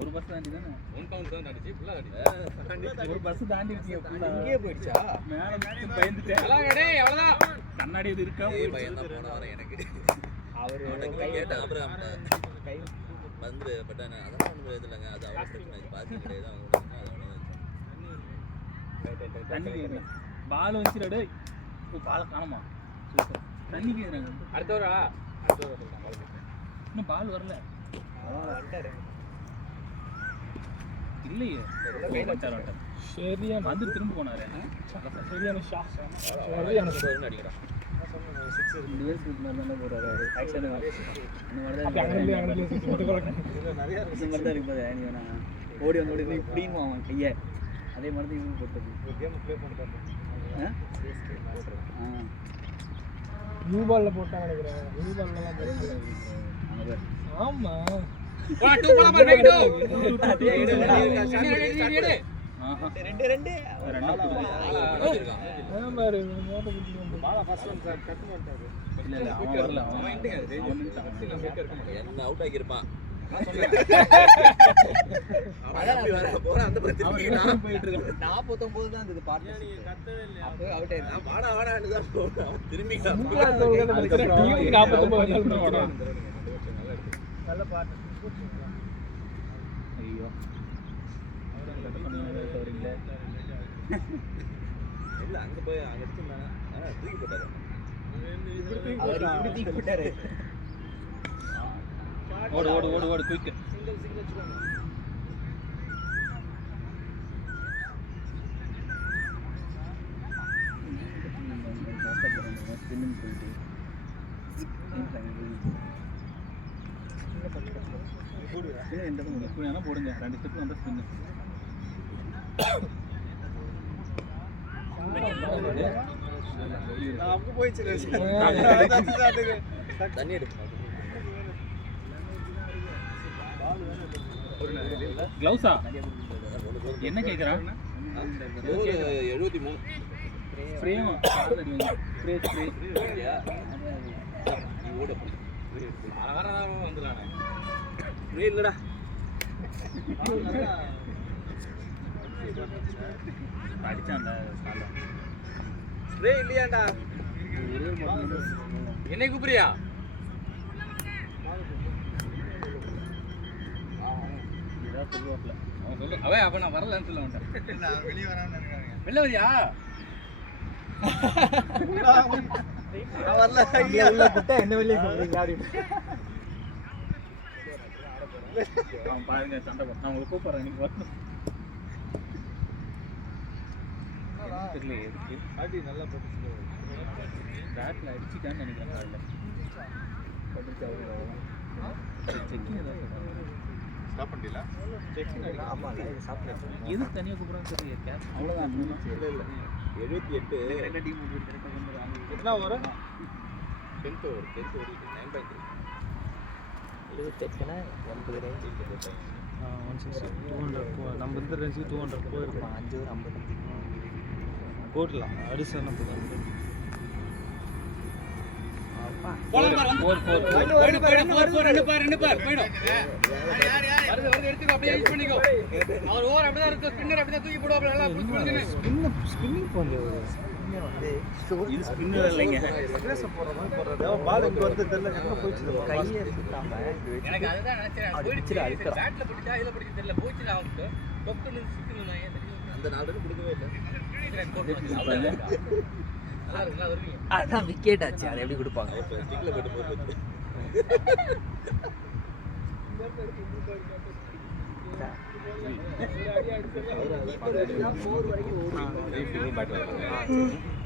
ஒரு பஸ் தாண்டி தானே? ஒன் கவுண்ட் தான் அடிச்சு ஃபுல்லா அடிச்சு ஒரு பஸ் தாண்டி இருக்கீங்க ஃபுல்லா. இங்கேயே போயிடுச்சா மேல நின்னு பயந்துட்டேன். டேய் அவ்வளவுதான் கண்ணாடி இது இருக்கா? பையன் தான் போன வர எனக்கு அவரு கேட்டேன் அப்புறம் வந்து பட் அதெல்லாம் ஒன்றும் இது இல்லைங்க அது அவ்வளோ பிரச்சனை பார்த்து கிடையாது தண்ணி பால் வச்சுடா டேய். ஓ பாலை காணுமா? சூப்பர். தண்ணி கேக்குறாங்க. அடுத்த வரா இன்னும் பால் வரல. இல்லையே சரியான வந்து திரும்ப போனாரு. சரியான ஷாட் சரியான அடிக்கிறான் ஓடி வந்து ஓடி இப்படின்னு அவன் கைய அதே மாதிரி தான் இவங்க போட்டது. நியூ பால்ல போட்டா நினைக்கிறேன். நியூ பால்லாம் போட்டு ஆமா வா டூ போலாம் பாரு டூ பாரு மோட்டை குத்தி Bala first one sir cut பண்ணிட்டாரு. இல்ல அவன் வரல. அவன் என்ன அவுட் ஆகியிருப்பான் போயிட்டு இருக்கான். 49 தான் இருந்தது பார்ட்டி. நீங்க கத்தவே இல்லையா? அப்போ அவுட் ஆயிடுச்சு. வாடா வாடான்னு தான் திரும்பிட்டான். ஐயோ வரீங்களே இல்லை அங்கே போய் அங்கே எடுத்துருந்தாங்க தூக்கி போட்டாரு அவர் இப்படி தூக்கி போட்டாரு. ஓடு ஓடு ஓடு ஓடு குயிக்கு போடுங்க 2 ஸ்டெப் வந்து ஸ்பின்னு அப்போ போயிடுச்சு தண்ணி எடுக்கணும். க்ளவுஸா என்ன கேட்குறான் 73 ஸ்ப்ரேயும் ஸ்ப்ரே ஸ்ப்ரே வந்துடலானே இல்லடா அடிச்சான்டா ஸ்ப்ரே இல்லையாண்டா என்னை கூப்பிடுறியா இதான் சொல்லுவாப்ல அவன் சொல்லு அவன் அப்போ நான் வரலன்னு சொல்ல மாட்டேன் நான் வெளியே வரான்னு இருக்காங்க வெளில வரியா நான் வரல உள்ள கூப்பிட்டா என்ன வெளியே சொல்றீங்க அப்படின்னு. அவன் பாருங்க சண்டை போட்டு நான் உங்களை கூப்பிட்றேன் நீங்கள் வரணும் தெரியல எதுக்கு அடி நல்லா பட்டுச்சு பேட்டில் அடிச்சுட்டான்னு நினைக்கிறேன் காலையில் பட்டுச்சு செக்கிங் ஏதாவது ஸ்டாப் பண்ணிட்டீங்களா செக்கிங் அடிக்கலாம் ஆமாம் இது சாப்பிட்டு எதுக்கு தனியாக கூப்பிட்றான்னு தெரியல கேப் அவ்வளோதான் இல்லை இல்லை 78 ரெண்டு டீம் எத்தனை வரும் 10th over 9.3 78னா 80 ரேஞ்சு 160 200 நம்ம இந்த ரேஞ்சுக்கு 200 போயிருக்கோம் 5 ஒரு 50 போடலாம் அடிச்சு நம்ம ஸ்பின்னிங் போங்க வந்து இது ஸ்பின்னர் இல்லைங்க பால் இங்கே வந்து தெரியல எங்கே போயிடுச்சு கையை சுத்தாம எனக்கு அதுதான் நினைச்சேன் அப்படி போயிடுச்சு பிடிச்சிட்டு அழுத்தலாம். பேட்ல பிடிச்சா இதுல பிடிச்ச தெரியல போயிடுச்சு அவனுக்கு தொட்டு சிக்கணும் நான் ஏன் தெரியும் அந்த 4 ரன் கொடுக்கவே இல்லை நல்லா இருக்குங்களா வருவீங்க அதான் விக்கெட் ஆச்சு அதை எப்படி கொடுப்பாங்க இப்போ ஸ்டிக்கில் போயிட்டு போயிட்டு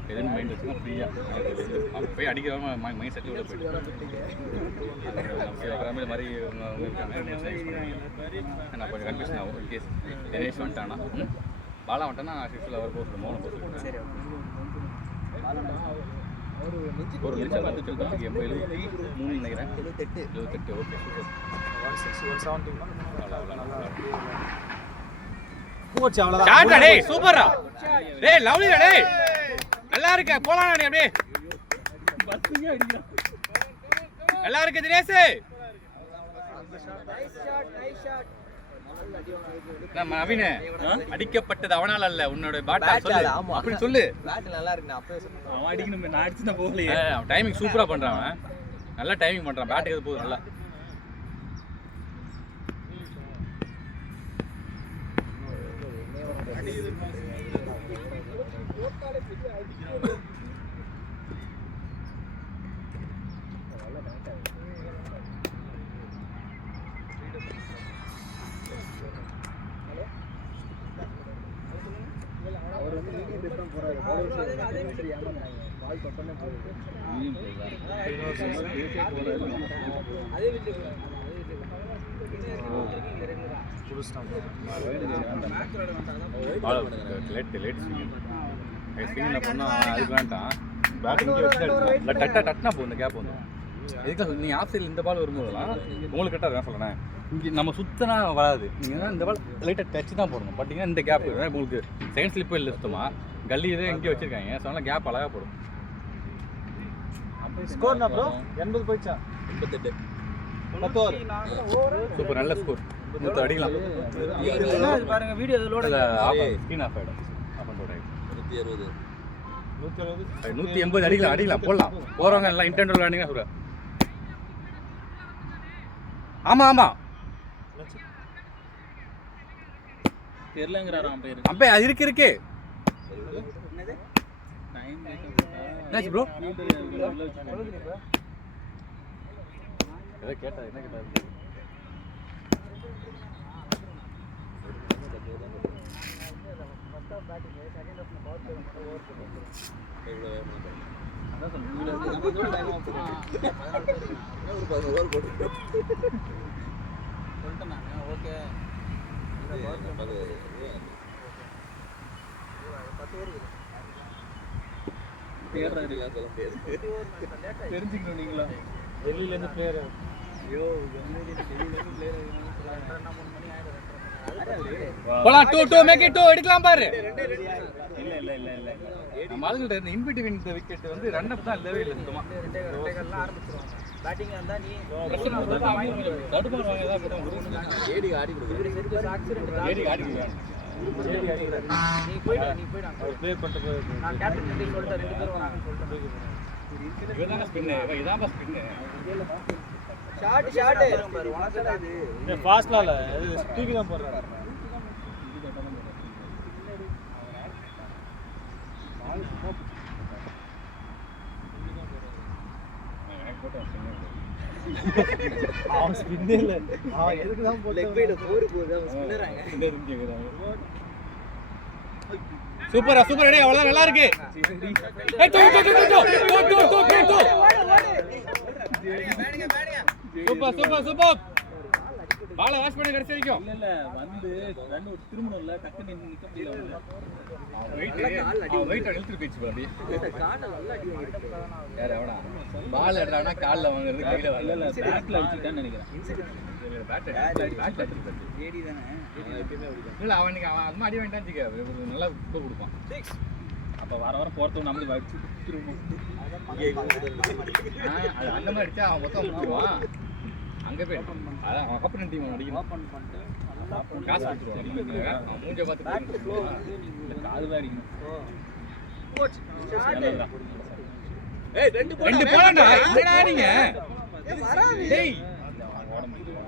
எதுவும் மைண்ட் வச்சுன்னா ஃப்ரீயாக போய் அடிக்காம மைண்ட் செட்டில் போயிட்டு இந்த மாதிரி நான் கொஞ்சம் கன்ஃபியூஷன் ஆகும் இன்கேஸ் தினேஷ் வந்துட்டானா பாலா வந்துட்டானா சிக்ஸில் அவர் போட்டு மோனம் போட்டு சரி ஒரு நிமிஷம் 73 நினைக்கிறேன் 78 ஓகே சூப்பர் 160 170 சாட்டா டேய் சூப்பரா டேய் லவ்லிடா டேய் நல்லா இருக்க போலாம் நீ அப்படியே பஸ்ஸுங்க அடிக்கிறான் நல்லா இருக்கு தினேஷ் நம்ம நவீன அடிக்கப்பட்டது அவனால அல்ல உன்னோட பேட்டா சொல்லு ஆமா. அப்படி சொல்லு பேட் நல்லா இருக்கு நான் அப்பவே சொன்னேன் அவன் அடிக்கணும் நான் அடிச்சு நான் போகலையே அவன் டைமிங் சூப்பரா பண்றான் அவன் நல்லா டைமிங் பண்றான் பேட்டுக்கு எது போகுது நல்லா அவர் வந்து நீங்க டிஃபரண்ட் போறாரு பால் தொட்டனே போகுது லேட் ஸ்விங்கில் பண்ணால் அதுக்கு வேண்டாம் பேட்டிங் டட்னா போகும் கேப் வந்து எதுக்காக நீங்கள் ஆஃப் சைடில் இந்த பால் வரும்போதெல்லாம் உங்களுக்கு கரெக்டாக தான் சொல்கிறேன் இங்கே நம்ம சுத்தனா வராது நீங்கள் இந்த பால் லைட்டாக டச் தான் போடணும் பார்த்தீங்கன்னா இந்த கேப் உங்களுக்கு செகண்ட் ஸ்லிப்பே இல்லை சுத்தமாக கல்லி இதே எங்கேயோ வச்சுருக்காங்க ஸோ அதனால் கேப் அழகாக போடும் ஸ்கோர் என்ன ப்ரோ 80 போயிச்சா 88 10 சூப்பர் நல்ல ஸ்கோர் 100 அடிக்கலாம் பாருங்க வீடியோ லோட் ஸ்க்ரீன் ஆஃப் ஆகிடும் ஆஃப் பண்ணி 160 180 அடிக்கலாம் போடலாம் போகிறவங்க எல்லாம் இன்டென்ட் விளையாடுங்க சொல்கிறேன் ஆமா ஆமா தெரியலங்கிறாராம் பேரு. அப்பே அது இருக்கு டைம் என்னாச்சு ப்ரோ சொல்லிட்டேன் நான் ஓகே தெரிஞ்சுக்கணும் நீங்களா டெல்லியிலேருந்து பிளேயர் ஐயோ டெல்லியிலேருந்து பிளேயர் என்ன 3 மணி ஆயிடும். போலாம் 2 மேக் இட் 2 எடுக்கலாம் பாரு இல்ல இல்ல இல்ல இல்ல நம்ம ஆளுங்கள்ட்ட இந்த இன்பிட்வீன் இந்த விக்கெட் வந்து ரன் அப் தான் இல்லவே இல்லை சுத்தமா ரெண்டே கால்லாம் ஆரம்பிச்சிருவாங்க. பேட்டிங் இருந்தா நீ தடுப்பார் வாங்க தான் ஏடி ஆடி கொடுக்குறேன் செருக்கு ஆக்சிடென்ட் ஏடி ஆடி கொடுக்குறேன் நீ போய்டா அவர் ப்ளே பண்ணிட்டு போய் நான் கேப்டன் கிட்ட சொல்லிட்டேன் 2 பேரும் வராங்கன்னு சொல்லிட்டேன். இவர்தான ஸ்பின்னு இதான் ஸ்பின்னு ஷாட் பாரு உனக்கு தான் இது ஃபாஸ்ட்லாம் இல்லை இது தூக்கி தான் போடுறாரு அவன் ஸ்பின்னே இல்லை அவன் எதுக்கு தான் லெக் பைட போர் போகுது அவன் ஸ்பின்னராங்க. சூப்பரா சூப்பர் அடே அவ்வளவுதான் நல்லா இருக்கு ஏய் டூ சூப்பர் சூப்பர் சூப்பர் பால வாஷ் பண்ண கடைசி வரைக்கும் இல்ல இல்ல வந்து ரன் ஒரு திரும்பணும்ல டக்குன்னு நிக்க முடியல அவன் வெயிட் இழுத்துட்டு போயிடுச்சு பாரு அப்படியே கால்ல நல்லா அடி வாங்கிட்டு. யார் அவனா பால் எடுறானா கால்ல வாங்குறது கையில இல்ல வரல இல்ல பேட்ல அடிச்சிட்டான்னு நினைக்கிறேன் பேட் ஏடி தானே இல்ல அவனுக்கு அவன் அது அடி வாங்கிட்டான்னு வச்சுக்க நல்லா ஸ்கோர் கொடுப்பான் அப்ப வர வர போறதுக்கு நம்மளுக்கு அடிச்சு திரும்பணும் அது அந்த மாதிரி அடிச்சா அவன் மொத்தம் முடிச்சிருவான் அங்க போய் அதான் அவன் கப்பன் டீம் அடிக்கணும் ஓபன் பண்ணிட்டு காசு கொடுத்துருவான் அவன் மூஞ்ச பார்த்து ஃப்ளோ வந்து நீ இல்ல காதுல அடிக்கணும் கோச் ஷாட் ஏய் ரெண்டு போலாம்டா என்னடா நீங்க வராது. டேய் ஓட முடியல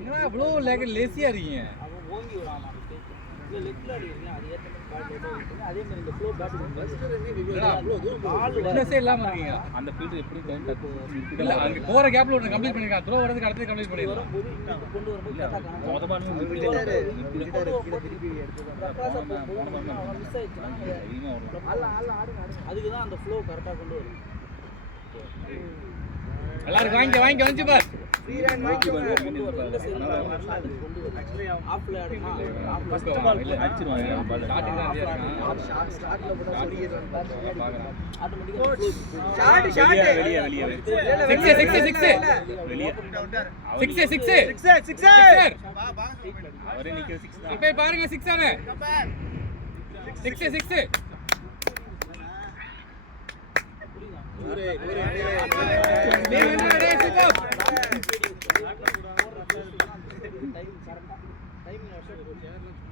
என்னடா இவ்ளோ லேசியா இருக்கீங்க அவன் ஓங்கி வராமா இல்ல லெக்ல அடிக்கிறீங்க அது ஏத்த மாதிரி பேட் ஓட அதே மாதிரி இந்த ஃப்ளோ பேட் என்னடா இவ்ளோ தூரம் ஃபிட்னஸே இல்லாம இருக்கீங்க அந்த ஃபீல்ட் எப்படி டைம் இல்ல அங்க போற கேப்ல ஒன்னு கம்ப்ளீட் பண்ணிருக்கான் த்ரோ வரதுக்கு அடுத்து கம்ப்ளீட் பண்ணிடலாம் வரும்போது இங்க கொண்டு வரும்போது கரெக்டா காணோம். மொத பால் திருப்பி எடுத்து மிஸ் ஆயிடுச்சுன்னா அதுக்கு தான் அந்த ஃப்ளோ கரெக்டா கொண்டு வரும். எல்லாரும் வாங்கி வந்து பார் ஃப்ரீ ரன் வாங்கி கொண்டு வரும். இந்த சைடு கொண்டு வரும். ஆஃப்ல ஆடுனா ஃபர்ஸ்ட் பால் இல்ல அடிச்சிருவாங்க பால் ஸ்டார்டிங் தான் இருக்கான் ஸ்டார்ட்ல போட்டா ஃப்ரீ ரன் பாக்குறேன் ஆட்டோமேட்டிக்கா ஷாட் வெளிய வெளிய சிக்ஸ் அவரே நிக்கிற 6 தான் இப்ப பாருங்க 6 ஆனே 6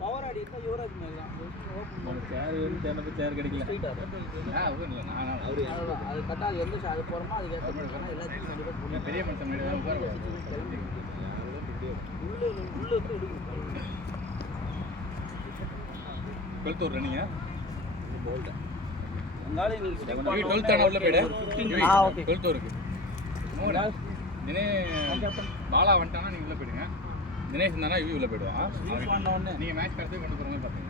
பவர் ஆடி இருந்தா யுவராஜ் மாதிரி தான் நம்ம சேர் வந்து தேனப்ப சேர் கிடைக்கல அது கரெக்டாக அது எந்த அது போகிறோமோ அதுக்கு ஏற்ற மாதிரி எல்லாத்தையும் கண்டிப்பாக போடணும். பெரிய மனுஷன் உள்ள இருந்து எடுக்கணும். டுவெல்த் ஒரு ரன்னிங்க உங்களால நீ skip பண்ணணும். 12th ஆன உள்ள போயிடு ஓகே 12th இருக்கு பாலா வந்துட்டானா நீங்க உள்ள போயிடுங்க தினேஷ் இருந்தானா இவ உள்ள போயிடுவான் ஸ்வீப் பண்ண உடனே நீங்க மேட்ச் கடைசி கொண்டு போறவங்க பாத்தீங்க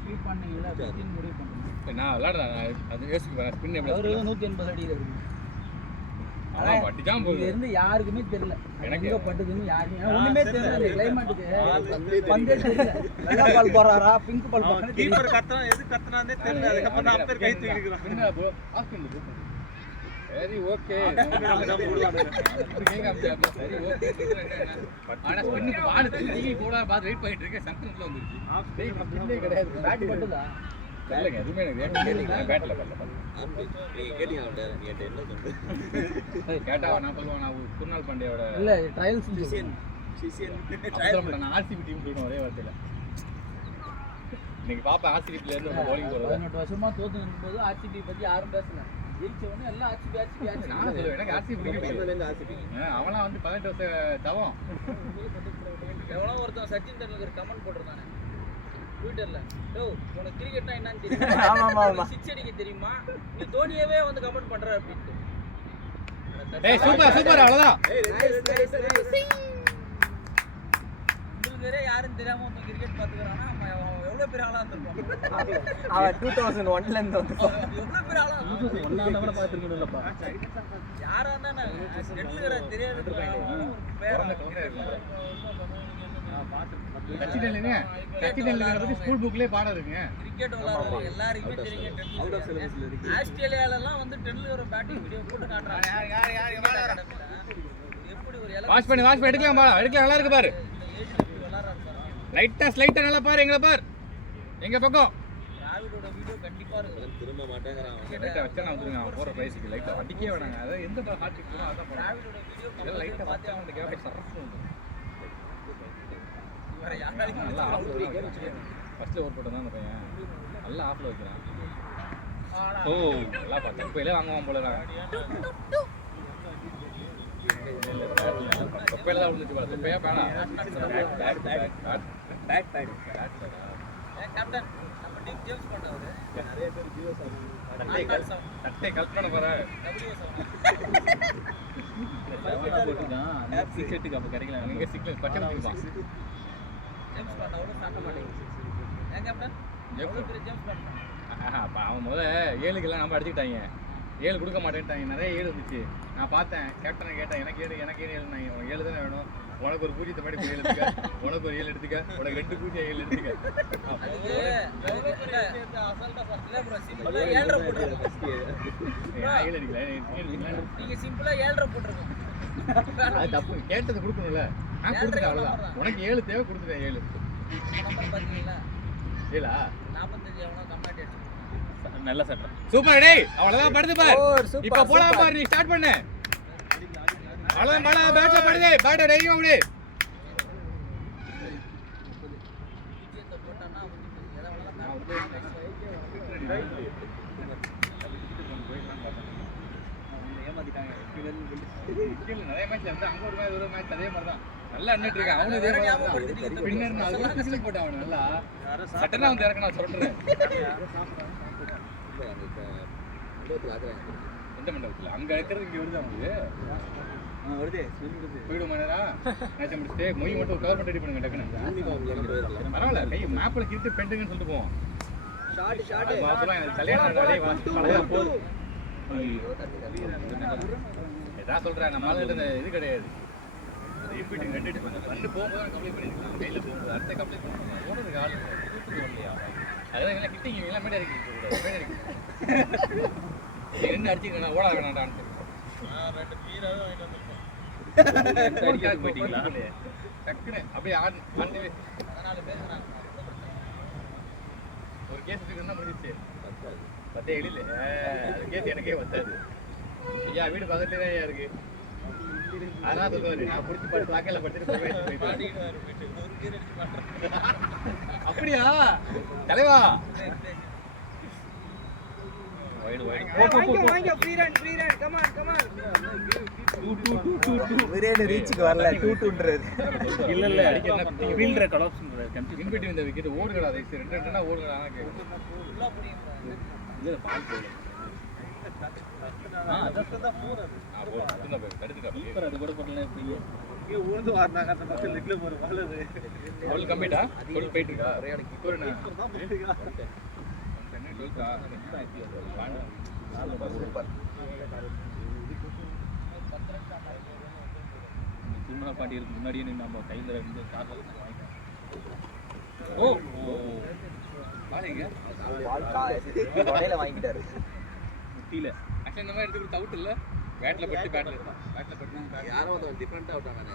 ஸ்வீப் பண்ணீங்களா 15 முடிவு பண்ணுங்க. நான் விளையாடுறேன் அது யோசிக்க ஸ்பின் எப்படி அவரு 180 அடி இருக்கு. அதான் வட்டிதான் இது போகுது இருந்து யாருக்குமே தெரியல எனக்கு எங்க பட்டுதுன்னு யாருக்குமே ஒண்ணுமே தெரியல. கிளைமேட்டுக்கு பந்தே தெரியல. வெள்ளை பால் போறாரா பிங்க் பால் போறாரா கீப்பர் கத்துறா எது கத்துறானே தெரியல அதுக்கப்புறம் தான் அப்பர் கை தூக்கிடுறான் சரி ஓகே சரி ஓகே ஆனா ஸ்பின்னுக்கு பால் திருப்பி போட பார்த்து வெயிட் பண்ணிட்டு இருக்கேன் சந்தனத்துல வந்துருச்சு ஸ்பின்னே கிடையாது பேட் பட்டுதா இல்லைங்க எதுவுமே எனக்கு பேட்டில் கேட்டா நான் சொல்லுவேன் நான் குருநாள் பாண்டியோட இல்ல ட்ரையல்ஸ் நான் ஆர்சிபி டீம் சொல்லுவேன் ஒரே வார்த்தையில இன்னைக்கு பாப்பா ஆர்சிபில இருந்து பவுலிங் போறது 18 வருஷமா தோத்து நிக்கும்போது ஆர்சிபி பத்தி யாரும் பேசல. ஜெயிச்ச உடனே எல்லாம் ஆச்சு நானும் சொல்லுவேன் எனக்கு ஆர்சிபி பிடிக்கும். ஆர்சிபி அவன்லாம் வந்து 18 வருஷம் தவம். எவ்வளோ ஒருத்தன் சச்சின் டெண்டுல்கர் கமெண்ட் போட்டிருந்தானே ட்விட்டர்ல, டோ உனக்கு கிரிக்கெட்னா என்னன்னு தெரியுமா, சிக்ஸ் அடிக்க தெரியுமா, நீ தோனியவே வந்து கமெண்ட் பண்ற அப்படின்ட்டு. ஏய் சூப்பர் அவ்வளவுதான். உங்களுக்கு யாரும் தெரியாம ஒருத்தன் கிரிக்கெட் பாத்துக்கிறானா அவன் எவ்வளவு பெரிய ஆளா இருந்திருப்பான். அவன் 2001ல இருந்து வந்து எவ்வளவு பெரிய ஆளா ஒன்னாம் கூட பார்த்துருக்கணும்லப்பா. யாரா இருந்தானே டெண்டுல்கரை தெரியாது சச்சின் டெண்டுல்கர் பத்தி ஸ்கூல் புக்லயே பாடம் இருக்குங்க. கிரிக்கெட் விளையாடுற எல்லாருக்குமே தெரியும் டெண்டுல்கர். ஆஸ்திரேலியாலலாம் வந்து டெண்டுல்கர் பேட்டிங் வீடியோ போட்டு காட்டுறாங்க. எப்படி ஒரு வாஷ் பண்ணி எடுக்கலாம் நல்லா இருக்கு பாரு. லைட்டா ஸ்லைட்டா நல்லா பாரு, எங்களை பாரு, எங்க பக்கம் டிராவிடோட வீடியோ கண்டிப்பா இருக்கு. திரும்ப மாட்டேங்கிறான். லைட்டா வச்சா நான் வந்துருங்க. அவன் போற பிரைஸ்க்கு லைட்டா அடிக்கவே வேணாங்க. அத எந்த ஹார்ட் கிட்டோ அதான் போறோம். டிராவிடோட வீடியோ லைட்டா பார்த்து பார்த்தா அந்த கேப் சரஸ் வந்து வேற யாராலையும் நல்லா ஆஃப்ல வைக்கிறான். ஃபர்ஸ்ட் ஓவர் போட்டா அந்த பையன் நல்லா ஆஃப்ல வைக்கிறான். ஓ நல்லா பார்த்தா இப்ப வாங்குவான் போல. தொப்பையில தான் விழுந்துச்சு பாரு. தொப்பையா பேனா பேட் கேப்டன் நம்ம டீம் ஜேம்ஸ் பண்ணாரு. நிறைய பேர் ஜியோஸ் தட்டை கலெக்ட் பண்ண போற. போட்டுருக்கான் டிஷர்ட்டுக்கு அப்போ கிடைக்கல. எங்க சிக்னல் பச்சை வச்சிருப்பான். ஜேம்ஸ் பண்ணாவோட ஸ்டார்ட் மாட்டேங்குது. ஏன் கேப்டன் எவ்வளவு பெரிய ஜேம்ஸ் பண்ணா. அப்ப அவன் முதல்ல 7க்குலாம் நம்ம அடிச்சுக்கிட்டாங்க. 7 கொடுக்க மாட்டேன்ட்டாங்க. நிறைய 7 இருந்துச்சு. நான் பார்த்தேன் கேப்டனை கேட்டேன், எனக்கு 7 நான் 7 தானே வேணும். உனக்கு ஒரு பூஜ்ஜியத்தை மாதிரி 7 எடுத்துக்க, உனக்கு ஒரு 7 எடுத்துக்க, உனக்கு 2 பூஜ்ஜியம் 7 எடுத்துக்க. நீங்க சிம்பிளா 7.5 போட்டுருக்கோம். அது தப்பு. கேட்டது கொடுக்கணும்ல. நான் கொடுத்துட்டேன் அவ்வளவுதான். உனக்கு 7 தேவை கொடுத்துட்டேன் 7. நம்பர் பாத்தீங்களா 7ஆ? 45 எவ்வளவு கம்ப்ளீட் ஆயிடுச்சு. நல்ல சட்டம். சூப்பர் டேய். அவ்வளவுதான் படுது பார். இப்ப போலாம் பார், நீ ஸ்டார்ட் பண்ணு. அவ்வளவுதான் பாடா பேட்ல படுது. பேட் ரெடி ஆகுது. விஜயத்தை போட்டானா ஏமாத்திட்டாங்க. நிறைய மேட்ச்ல வந்து அங்க ஒரு மேட்ச் அதே மாதிரி தான் நல்லா அண்ணிட்டு இருக்கான். அவனும் இதே மாதிரி தான். பின்னர் நான் ஒரு பிசில் போட்டான் அவன் நல்லா. சட்டனா வந்து இறக்கணும் சொல்றேன். எந்த மண்டபத்துல அங்க இருக்கிறது இங்க வருது அவனுக்கு. வருது போயிடுமா நேரம் மேட்ச் முடிச்சுட்டு மொய் மட்டும் கவர் ரெடி பண்ணுங்க டக்குன்னு. பரவாயில்ல கை மேப்ல கிட்டு பெண்டுங்கன்னு சொல்லிட்டு போவோம். வாசலாம் எனக்கு கல்யாணம் நடை வாசலாம் போதும். எதா சொல்றேன் நம்மளால இது கிடையாது. ரிப்பீட்டிங் 2 அடி பண்ண ரன் போகும்போது கம்ப்ளீட் பண்ணிருக்கலாம். கையில போகும்போது அடுத்த கம்ப்ளீட் பண்ணலாம். ஓடுறதுக்கு ஆள் கூப்பிட்டு வரலையா? அதான் எல்லாம் கிட்டிங்க எல்லாம் மேடை அடிக்க மேடை அடிக்க என்ன அடிச்சுக்கணும் ஓட வேணாண்டான்ட்டு. போயிட்டீங்களா? டக்குன்னு அப்படியே ஆன் 14 பேர் ஒரு கேஸ் இருக்குன்னா முடிஞ்சிச்சு. 10 எழில் அது கேஸ் எனக்கே வந்தாது. ஐயா வீடு பக்கத்துலேயே தான் இருக்கு. அதான் சொல்லுவாரு நான் பிடிச்சி பாட்டு வாக்கையில படுத்துட்டு போயிட்டு அப்படியா தலைவா? ரீச்சுக்கு வரல 2-2ன்றது. இல்ல ஃபீல்டர் கலாப்ஸ்ன்றாரு. இன்பிட் இந்த விக்கெட் ஓடுகடா. 2 ஓடுகடா. ஃபுல்லா புரியுங்க. இல்ல பால் போல. அது கூட பண்ணல. இங்கே ஊர்ந்து வரனாங்க அந்த பக்கம் லெக்ல போற பால் அது அவள் கம்மிட்டா அவள் போயிட்டு இருக்கா. திருமண பாட்டி இருக்கு முன்னாடியே நம்ம கையில இருந்து கார்ல வாங்கிட்டோம். வாங்கிட்டாரு முட்டியில ஆக்சுவலி இந்த மாதிரி எடுத்து அவுட் இல்ல. பேட்ல பட்டு பேட்ல இருந்தான். பேட்ல பட்டு யாரோ ஒரு டிஃபரண்டா அவுட் ஆனானே.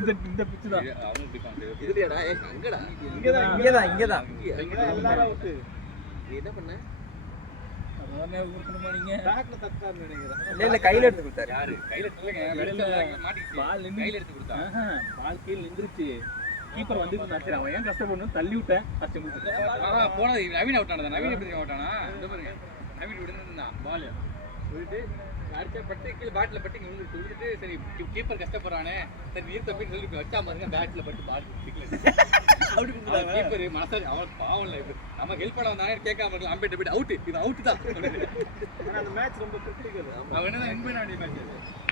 இந்த பிட்ச் தான் அவனுக்கு டிஃபரண்ட். இதுலடா அங்கடா இங்கதான் எல்லாரும் அவுட். நீ என்ன பண்ண? அவனே ஊர்க்கணுமா நீங்க? பேக்ல தட்டான்னு நினைக்கிறேன். இல்ல கையில எடுத்து கொடுத்தாரு. யாரு கையில இல்லங்க வெளியில மாட்டிக்கிச்சு. பால் கையில எடுத்து கொடுத்தான். பால் கீழ நின்றுச்சு. கீப்பர் வந்து நச்சற அவன் ஏன் கஷ்டப்படணும் தள்ளி விட்டேன். அச்சு முடிச்சு போனது நவீன் அவுட் ஆனதா? நவீன் எப்படி அவுட் ஆனா? இந்த பாருங்க ஹேபிட் விடுந்தான் பால் விட்டு அடிச்சா பட்டு கீழே பேட்டில் பட்டு இங்கே விழுந்துட்டு சரி கீப்பர் கஷ்டப்படுறானே சரி நீர் தப்பின்னு சொல்லி வச்சா பாருங்க பேட்டில் பட்டு பால் கீப்பர் மனசாரி அவன் பாவம் இல்லை இப்போ நம்ம ஹெல்ப் பண்ண வந்தானே கேட்காம இருக்கலாம் அம்பேட் போய்ட்டு அவுட்டு இது அவுட்டு தான் அந்த மேட்ச் ரொம்ப கிரிட்டிக்கல். அவன் என்ன வின் பண்ண வேண்டிய மேட்ச்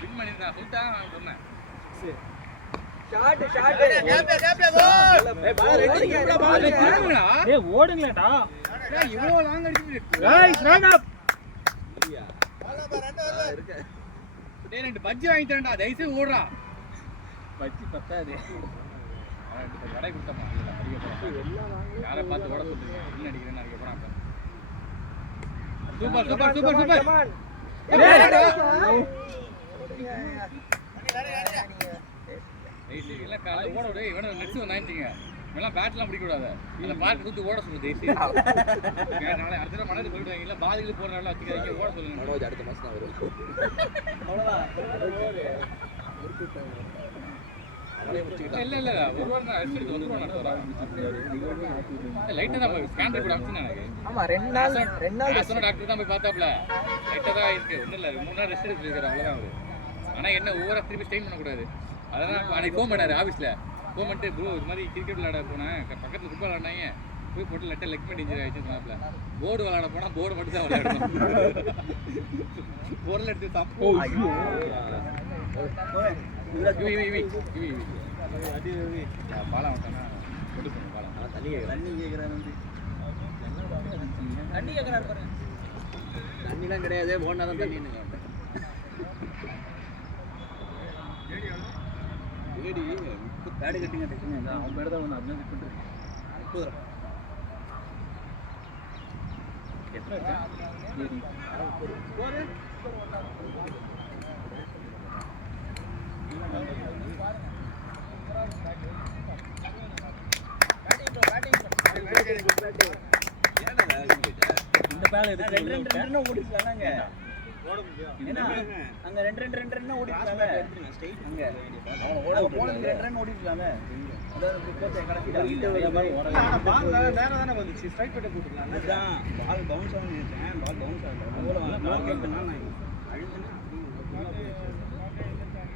வின் பண்ணியிருந்தான் சொல்லிட்டான் நான் சொன்னேன் ஷாட் ஓடுங்களேடா. இவ்வளோ லாங் அடிச்சு டேய் 2 பஜ்ஜி வாங்கி தரேன்டா தயவுசெய்து ஓடுறா பச்சி பத்தாது. கடை கொடுத்தமா யாரை பார்த்து ஓட சொல்றீங்க நீ அடிக்கிறேன்னு அடிக்க போறான் சூப்பர் சூப்பர் சூப்பர் சூப்பர் எல்லாம் காலை ஓட விட இவனை நெக்ஸ்ட் வந்தாயிட்டீங்க இவெல்லாம் பேட்லாம் பிடிக்க கூடாது அந்த பார்க் சுற்றி ஓட சொல்லு தேசி நாளை அடுத்த தடவை மனது போயிடுவாங்க இல்லை பாதிகள் போகிற நாளில் வச்சுக்கிறீங்க ஓட சொல்லுங்க அடுத்த மாதம் தான் வரும். இல்லை இல்லை ஒரு வாரம் தான் ரெஸ்ட் எடுத்து வந்துருவோம் நடத்துறோம் லைட்டாக தான் ஸ்கேண்டர் கூட அனுப்பிச்சு எனக்கு ஆமா 2 நாள் சொன்ன டாக்டர் தான் போய் பார்த்தாப்புல லைட்டாக தான் இருக்குது ஒன்றும் இல்லை 3 நாள் ரெஸ்ட் எடுத்துருக்காரு அவ்வளோதான் அவர் ஆனால் என்ன ஓவராக திருப்பி ஸ்டெயின் பண்ணக்கூடாது அதெல்லாம் அன்றைக்கி ஃபோன் பண்ணார் ஆஃபீஸில் ஃபோன் பண்ணிட்டு ப்ரோ இது மாதிரி கிரிக்கெட் விளையாட போனேன் பக்கத்தில் ஃபுட்பால் விளாண்டாங்க போய் போட்டு லெட்டர் லெக் பண்ணி இன்ஜரி ஆகிடுச்சு சொன்னாப்ல போர்டு விளாட போனால் போர்டு மட்டும் தான் விளையாடணும் போர்டில் எடுத்து தப்பு பாலம் விட்டானா கொண்டு போகணும் பாலம் தண்ணி கேட்குறாரு. தண்ணி கேக்குறாரு பாருங்க. தண்ணிலாம் கிடையாது, ஓடினா தான் தண்ணி. பேடு கட்டிங்க தைச்சுங்க. அவன் பேடு தான் ஒன்று அப்படியே பண்ணுறேன். எத்தனை இந்த பேல இருக்கு 2 ஓடிக்கலாம்ங்க. ஓட முடியும். ஏன்னா அங்க 2 ஓடிக்கலாம்ல. ஸ்ட்ரைட் அங்க அவன் போன 2 ஓடிக்கலாம்ல. அதாவது கோச்சை கரெக்ட்டா பால் நேரா தான வந்துச்சு. ஸ்ட்ரைட் பட்ட போட்டுக்கலாம். அதான் பால் பவுன்ஸ் ஆகுதுன்னு பால் பவுன்ஸ் ஆகல. போல மார்க்கெட் பண்ணா நான் அழுதுனா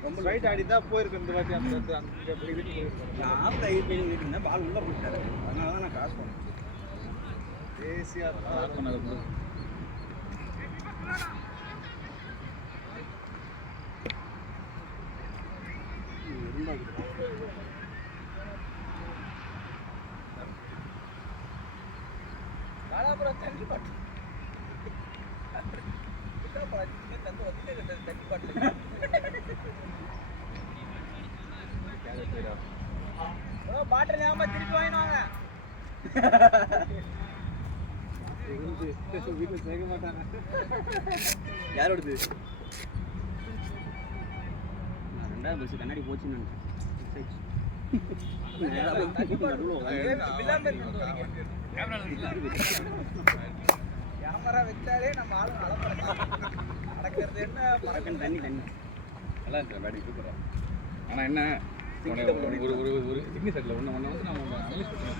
ரொம்ப ஸ்ட்ரைட் ஆடி தான் போயிருக்கு இந்த வாட்டி. அந்த அப்படி வீட்டு போயிருக்கு. நான் ஆப்ல ஏறினா பால் உள்ள போட்டாரு. அதனால தான் நான் காசு பண்ணேன். ஏசியா பால் பண்ணது காலாபுரம் தண்ணி பாட்டு தந்து வந்து தண்ணி பாட்டு பாட்டில் ஞாபகம் திருப்பி வாங்கினாங்க. வீட்டுல சேர்க்க மாட்டாங்க. யாரோடது? நான் 2வது பஸ் கண்ணாடி போச்சுன்னு கேமரா வச்சாலே நம்ம ஆளும் நடக்கிறது என்ன பறக்கன்னு தண்ணி நல்லா இருக்கு பேட்டிங் சூப்பராக. ஆனால் என்ன ஒரு சிக்னேச்சரில் ஒன்று வந்து நம்ம அனலைஸ் பண்ணி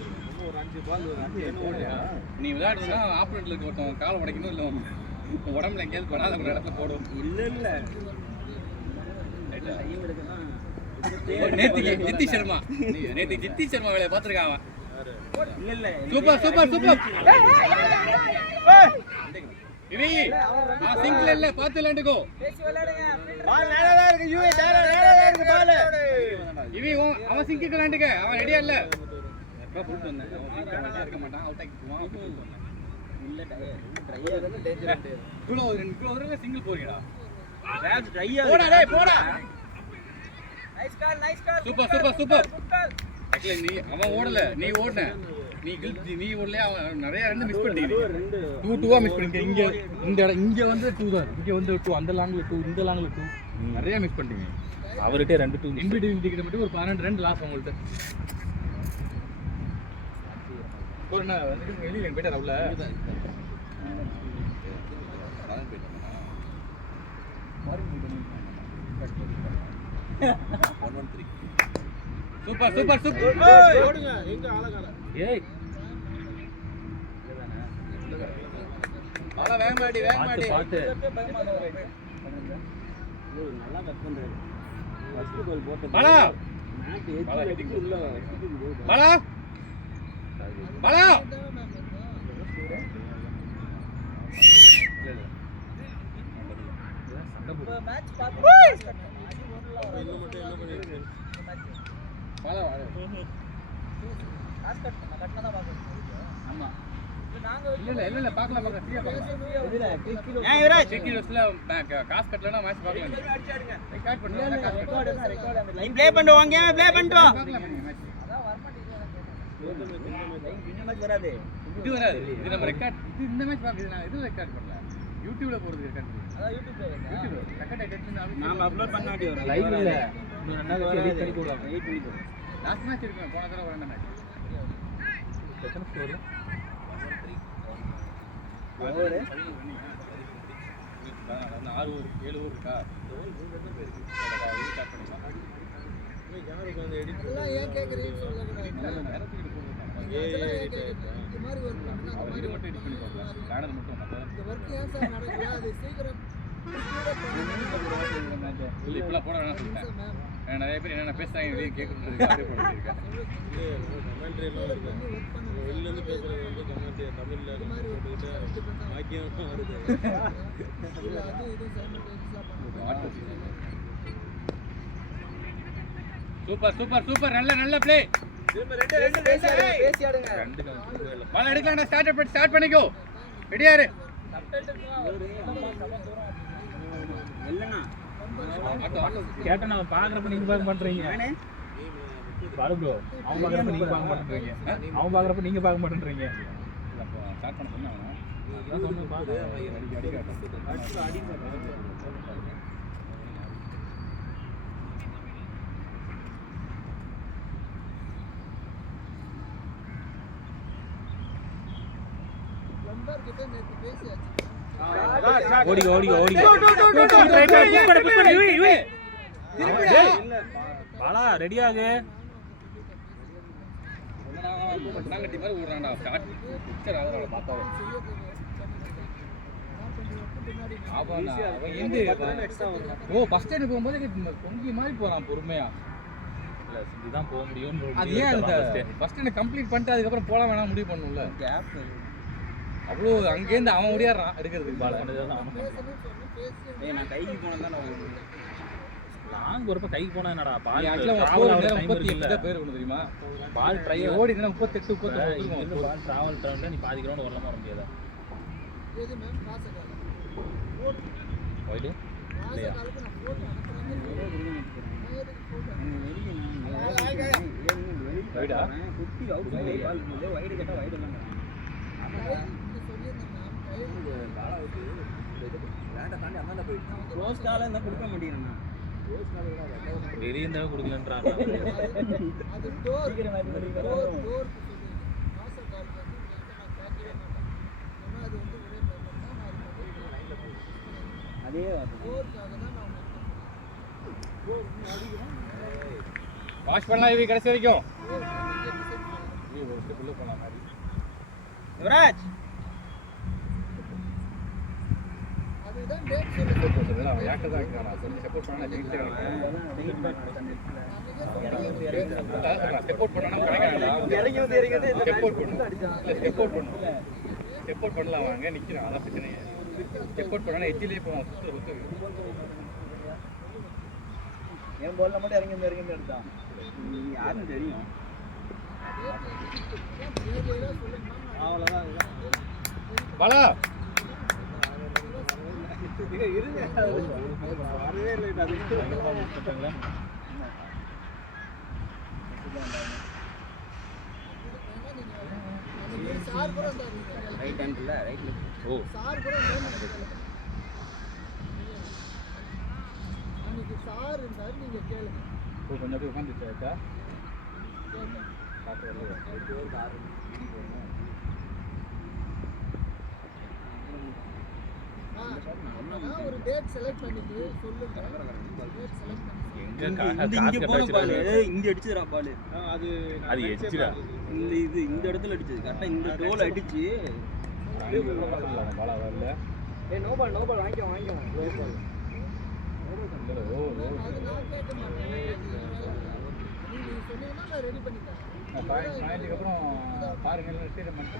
ஒரு 5 பால் ஒரு 5 ஓடியா. நீ விளையாடுனா ஆப்போனண்ட்ல இருக்க ஒருத்தன் காலை உடைக்கணும் இல்லை உடம்புல எங்கேயாவது படாத ஒரு இடத்துல போடும். இல்லை டைம் எடுக்கதான். நேத்திக்கு ஜித்தி சர்மா வேலையை பார்த்துருக்கான் அவன். இல்லை சூப்பர் சூப்பர் சூப்பர் இவி சிங்கிள் இல்ல பார்த்து விளையாண்டுக்கோ. பேசி விளையாடுங்க. பால் நேரா தான் இருக்கு. யூஏ நேரா இருக்கு பால். இவி அவன் சிங்கிள் விளையாண்டுக்க. அவன் ரெடியா இல்ல. எப்ப போட்டு வந்தேன். அவன் இருக்க மாட்டான். அவுட் ஆக்கிடுவான். இல்லை ட்ரையாக டேஞ்சர். இவ்வளோ 2 ஓவர்ல சிங்கிள் போறீங்கடா. ட்ரையாக போடா டேய் போடா. நைஸ் கால் சூப்பர் சூப்பர் சூப்பர். ஆக்சுவலி நீ அவன் ஓடல, நீ ஓடுன. நீ ஓடல. அவன் நிறைய ரன் மிஸ் பண்ணிட்டீங்க. 2-2 மிஸ் பண்ணிட்டீங்க. இங்க வந்து 2 தான். இங்க வந்து 2 அந்த லாங்ல 2 இந்த லாங்ல 2 நிறைய மிஸ் பண்ணிட்டீங்க. அவர்கிட்ட 2-2 இன்பிட்வீன் டிக்கெட் மட்டும் ஒரு 12 ரன் லாஸ் அவங்கள்ட்ட. ஒரு என்ன வந்து வெளியில போயிட்டார் உள்ள. Super super super. ஓடுங்க. எங்க ஆளகால. ஏய் பாலா வேகமாடி வேகமாடி பாத்து நல்லா கட் பண்றாரு ஃபர்ஸ்ட் கோல் போட்டது பாலா மேட் ஏத்தி அடிச்சு உள்ள பாலா பாலா மேட்ச் பாத்து பாலா வாடா காஸ் கட்டனா தான் பாக்கணும் ஆமா நாங்க இல்ல பார்க்கலாம் ஃப்ரீயா பார்க்கலாம் இதுல கிலோ ஏன் யுவராஜ் செக்யூரிட்டிஸ்ல காசு கட்டலனா மேட்ச் பார்க்கலாம் ரெக்கார்ட் பண்ணல ரெக்கார்ட் அந்த நீ ப்ளே பண்ணிட்டு வாங்க ப்ளே பண்ணிட்டு வா பார்க்கலாம் மேட்ச் அதான் வர மாட்டேங்குது இந்த மேட்ச் வராது இது வராது இது நம்ம ரெக்கார்ட் இது இந்த மேட்ச் பாக்குது நான் இது ரெக்கார்ட் பண்ணல யூடியூப்ல போறது ரெக்கார்ட் பண்ணி அதான் யூடியூப்ல யூடியூப் ரெக்கார்ட் ஆயிடுச்சு நாம அப்லோட் பண்ண வேண்டிய வரும் லைவ் இல்ல இன்னும் ரெண்டா கழிச்சு எடிட் பண்ணி போடுவாங்க வெயிட் பண்ணிட்டு லாஸ்ட் மேட்ச் இருக்கு போன தடவை வரணும் மேட்ச் எத்தனை ஸ்கோர் ஓவர் 6 ஓவர் 7 ஓவர் இருக்கா இதெல்லாம் ஏன் கேக்குறீங்க சொல்லக்கூடாது இந்த மாதிரி ஒரு பண்ணா அந்த மாதிரி மட்டும் எடிட் பண்ணி பார்க்கலாம் பேனர் மட்டும் மத்தது இந்த வர்க் ஏன் சார் நடக்குது அது சீக்கிரம் இல்ல இப்பலாம் போட வேணாம் சொல்லிட்டேன் நிறைய பேர் என்னென்ன பேசுறாங்க வெளியே கேட்கணுன்றதுக்கு ஆர்டர் பண்ணிருக்கேன் சூப்பர் சூப்பர் சூப்பர் நல்ல ப்ளே பேசி ஆடுங்க பால் எடுக்கலாம்டா ஸ்டார்ட் பண்ணிக்கோ ரெடியா இரு இல்லனா கேட்ட நான் பாக்குறப்ப நீங்க பார்க்க மாட்டீங்க பாரு ப்ரோ அவன் பாக்குறப்ப நீங்க பார்க்க மாட்டேன்றீங்க அவன் பாக்குறப்ப நீங்க பார்க்க மாட்டேன்றீங்க ஸ்டார்ட் பண்ண சொன்னா அதான் சொன்ன பாக்க நம்பர் கிட்ட நேத்து பேசியாச்சு ஓடிங்க பாலா ரெடி ஆகு நாங்கட்டி மாதிரி ஓடுறான்டா ஸ்டார்ட் பிக்சர் ஆகுறான் பார்த்தா ஓ பஸ் ஸ்டாண்ட் போகும்போது பொங்கி மாதிரி போறான் பொறுமையா இல்ல இதுதான் போக முடியும் அது ஏன் ஃபர்ஸ்ட் ஸ்டாண்ட் கம்ப்ளீட் பண்ணிட்டு அதுக்கப்புறம் போலாம் வேணாம் முடிவு பண்ணும்ல கேப் அவ்வளோ அங்கேருந்து அவன் ஓடியாடுறான் எடுக்கிறதுக்கு பால ஏய் நான் கைக்கு போனதா நான் லாங் ஒருப்ப கைக்கு போனா என்னடா பால் ஆக்சுவலா டிராவல் ஆகுற டைம் 38 இல்ல பேர் ஒன்று தெரியுமா பால் ட்ரை ஓடி 38 இங்க 39 பால் டிராவல் டைம்ல நீ பாதி கிரவுண்ட் வரலாமா வர முடியாதா எது மேம் காசகால ஓய்டு இல்லையா காசகாலுக்கு நான் போட்டு அனுப்புறேன் வைடா குட்டி அவுட் சைடு பால் இருந்தது வைடு கேட்டா வைடு இல்லங்க க்ளோஸ் கால என்ன கொடுக்க முடியும் வெளிய இருந்தா கொடுக்கலன்றா அது டோர் டோர் காசகாலுக்கு வந்து நான் கேட்கவே மாட்டேன் ஏன்னா அது வந்து ஒரே பேப்பர் தான் நான் அது அதே டோருக்காக தான் நான் வாஷ் பண்ணலாம் இவங்க கடைசி வரைக்கும் யுவராஜ் அதுதான் டேட் சப்போர்ட் பண்ணா சப்போர்ட் பண்ணலாம் வாங்க நிக்கிறான் அதான் பிரச்சனை சப்போர்ட் பண்ணா எச்சிலே போவான் சுத்து என் பால்ல மட்டும் இறங்கி எடுத்தான் யாருன்னு தெரியும் அவ்வளோதான் பாலா இருங்க வரவே இல்லை அது சார் கூட ரைட் ஹேண்ட்ல ரைட் லெஃப்ட் ஓ சார் கூட அன்னைக்கு சார் இருந்தாரு நீங்க கேளுங்க கொஞ்சம் அப்படியே உட்காந்துச்சா ஒரு டேட் செலக்ட் பண்ணிட்டு சொல்லுங்க டேட் செலக்ட் பண்ணி எங்க இங்க போன பால் இங்க அடிச்சுடா பால் அது அது எச்சிடா இந்த இடத்துல அடிச்சது கரெக்டா இந்த டோல் அடிச்சு பாலா வரல. ஏய் நோ பால் வாங்கிக்கோ நோ பால். பாயிண்ட்டுக்கு அப்புறம் பாருங்க ரிட்டைர்மெண்ட்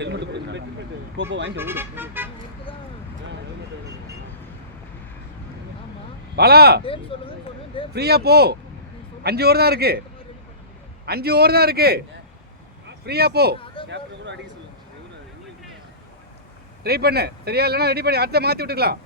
ஹெல்மெட் போ வாங்கிட்டு ஓடு. பாலா ஃப்ரீயா போ. 5 ஓவர் தான் இருக்கு. 5 ஓவர் தான் இருக்கு. ஃப்ரீயா போ. ட்ரை பண்ணு. சரியா இல்லைன்னா ரெடி பண்ணி அடுத்த மாற்றி விட்டுக்கலாம்.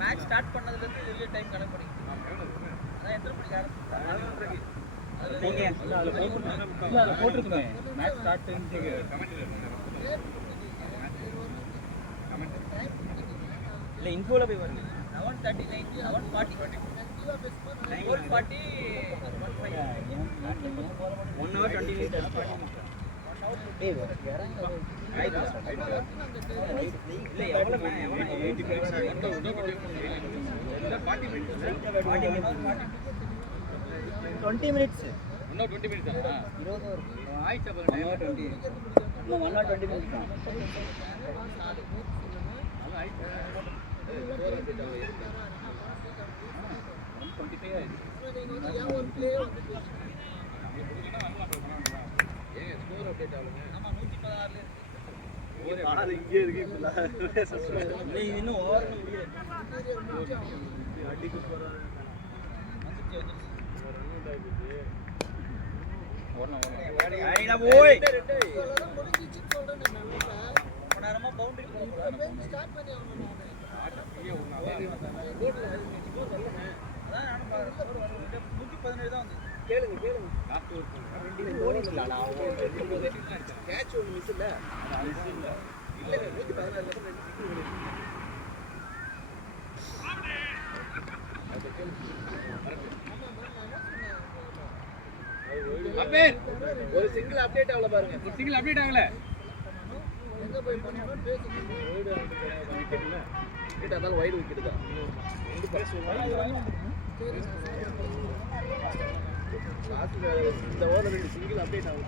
மேட்ச் ஸ்டார்ட் பண்ணதுலேருந்து இதுலேயே டைம் கணக்கு பண்ணிக்கலாம். அதான் எத்தனை மணிக்கு ஆரம்பிச்சு போட்டிருக்குமே மேட்ச் ஸ்டார்ட் இல்லை இன்ஃபோவில் போய் வருங்க. 11:39 11:40 4:40 1 hour 20 minutes. இல்லை எவ்வளோ 20 minutes. இன்னும் 20 minutes தானா? 20 hour. ஆயிடுச்சு அப்போ 1 hour 20. இன்னும் 1 hour 20 minutes தான். அது ஆயிடுச்சு. 125 ஆயிடுச்சு. ஏங்க ஸ்கோர் அப்டேட் ஆகலங்க. ஆமா 110 ஆள் இங்கே இருக்கு இன்னும் ஓரணும் முடியாது அடிக்க போறாரு போய் ஒரு சிங்கிள் அப்டேட் ஆகல பாருங்க. ஒரு சிங்கிள் அப்டேட் ஆகல. விக்கெட் அதால வைடு விக்கெட் தான். இந்த ஓவர் 2 சிங்கிள் அப்டேட் ஆகல.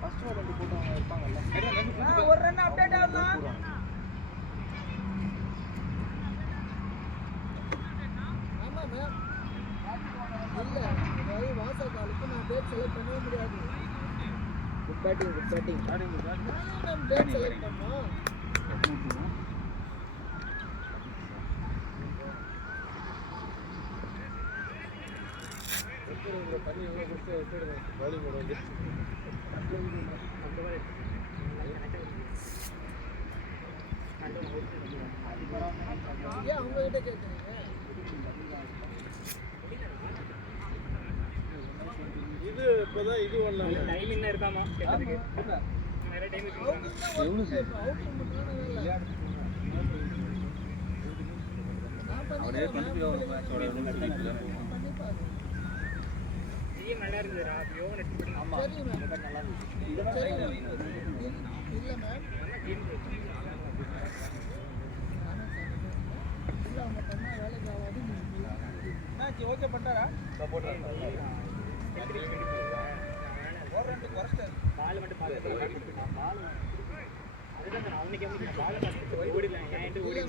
ஃபர்ஸ்ட் ஓவர் 2 போட்டவங்க இருப்பாங்கல்ல ஒரு ரன் அப்டேட் ஆகலாம். ஆமா மேம். இல்ல அதாவது வாசகாலுக்கு நான் டேட் செலக்ட் பண்ணவே முடியாது. Good batting ma'am date select பண்ணோம். தண்ணி எவ்வளோ கொடுத்து பவுலிங் போட வந்து ஏன் அவங்க கிட்ட கேட்குறீங்க? இது இப்போதான் இது ஒன்றும் டைம் என்ன இருக்காமா கேட்டதுக்கு நிறைய டைம் இருக்கு. அவரே கண்டிப்பாக டீம் நல்லா இருக்குதுடா. யோகன் எடுத்து போடுங்க. ஆமா. சரி மேம். சரி மேம். இல்ல மேம். இல்ல அவங்க பண்ணா வேலைக்கு ஆகாது. Match okay பண்ணிட்டாரா? சப்போர்ட் ஒரு ரெண்டு குறைச்சிட்டாரு. பால் மட்டும் பால் அதுதான் சார் அவனுக்கு எப்படி பால் பார்த்து ஓடிடலாம். ஏன் ஓடி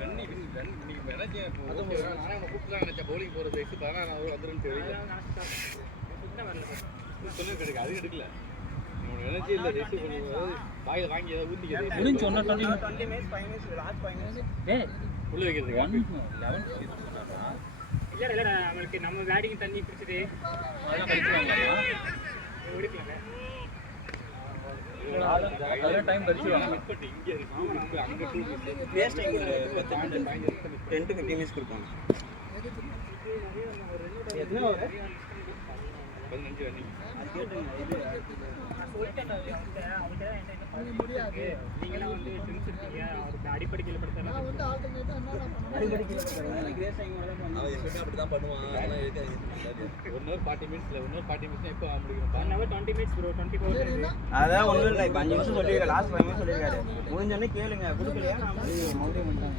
ரன்னி இன்னைக்கு மேனேஜ் ஓகே. ஆனா அவனை கூப்பிட்டு நினைச்ச பவுலிங் போறது 16 ஓவர் வந்துருன்னு தெரியல. சொன்னது கிடைக்கு அது எடுக்கல. எனர்ஜி இல்லை ரெஸ்ட் பண்ணும்போது வாயில் வாங்கி ஏதாவது ஊற்றிக்கிறது முடிஞ்சு 20 மினிட்ஸ் 5 மினிட்ஸ் லாஸ்ட் 5 மினிட்ஸ் உள்ள வைக்கிறதுக்கு 11 இல்லடா நம்மளுக்கு நம்ம பேட்டிங் தண்ணி பிடிச்சது அதெல்லாம் படிச்சுவாங்க ஓடிக்கலாங்க. அதெல்லாம் டைம் படிச்சுவாங்க இங்கே இருக்கு அங்கே to waste time 10 minutes 10 to 15 minutes கொடுப்பாங்க எத்தனை ஓவர் 15 ரன்னிங் அது கேட்டுங்க இது நான் சொல்லிட்டேன் அவன்கிட்ட என்ன முடியாது. நீங்களாம் வந்து ட்ரிங்க்ஸ் இருக்கீங்க அவருக்கு அடிப்படை கீழே படுத்தலாம். நான் வந்து ஆல்டர்னேட்டா என்ன பண்ணணும்? அடிக்கடி வேஸ்ட் டைம் அவன் எப்பவுமே அப்படி தான் பண்ணுவான். அதெல்லாம் இருக்காது. 1 hour 40 மினிட்ஸ்ல 1 hour 40 மினிட்ஸ் எப்போ முடியும்? 1 hour 20 minutes bro 24 சரின்னா அதான் ஒண்ணும் இல்லை இப்போ 5 நிமிஷம் சொல்லியிருக்காரு லாஸ்ட் 5 மினிட்ஸ் சொல்லியிருக்காரு முடிஞ்சோடனே கேளுங்க கொடுக்கலையா நான் மறுபடியும் பண்ணிட்டாங்க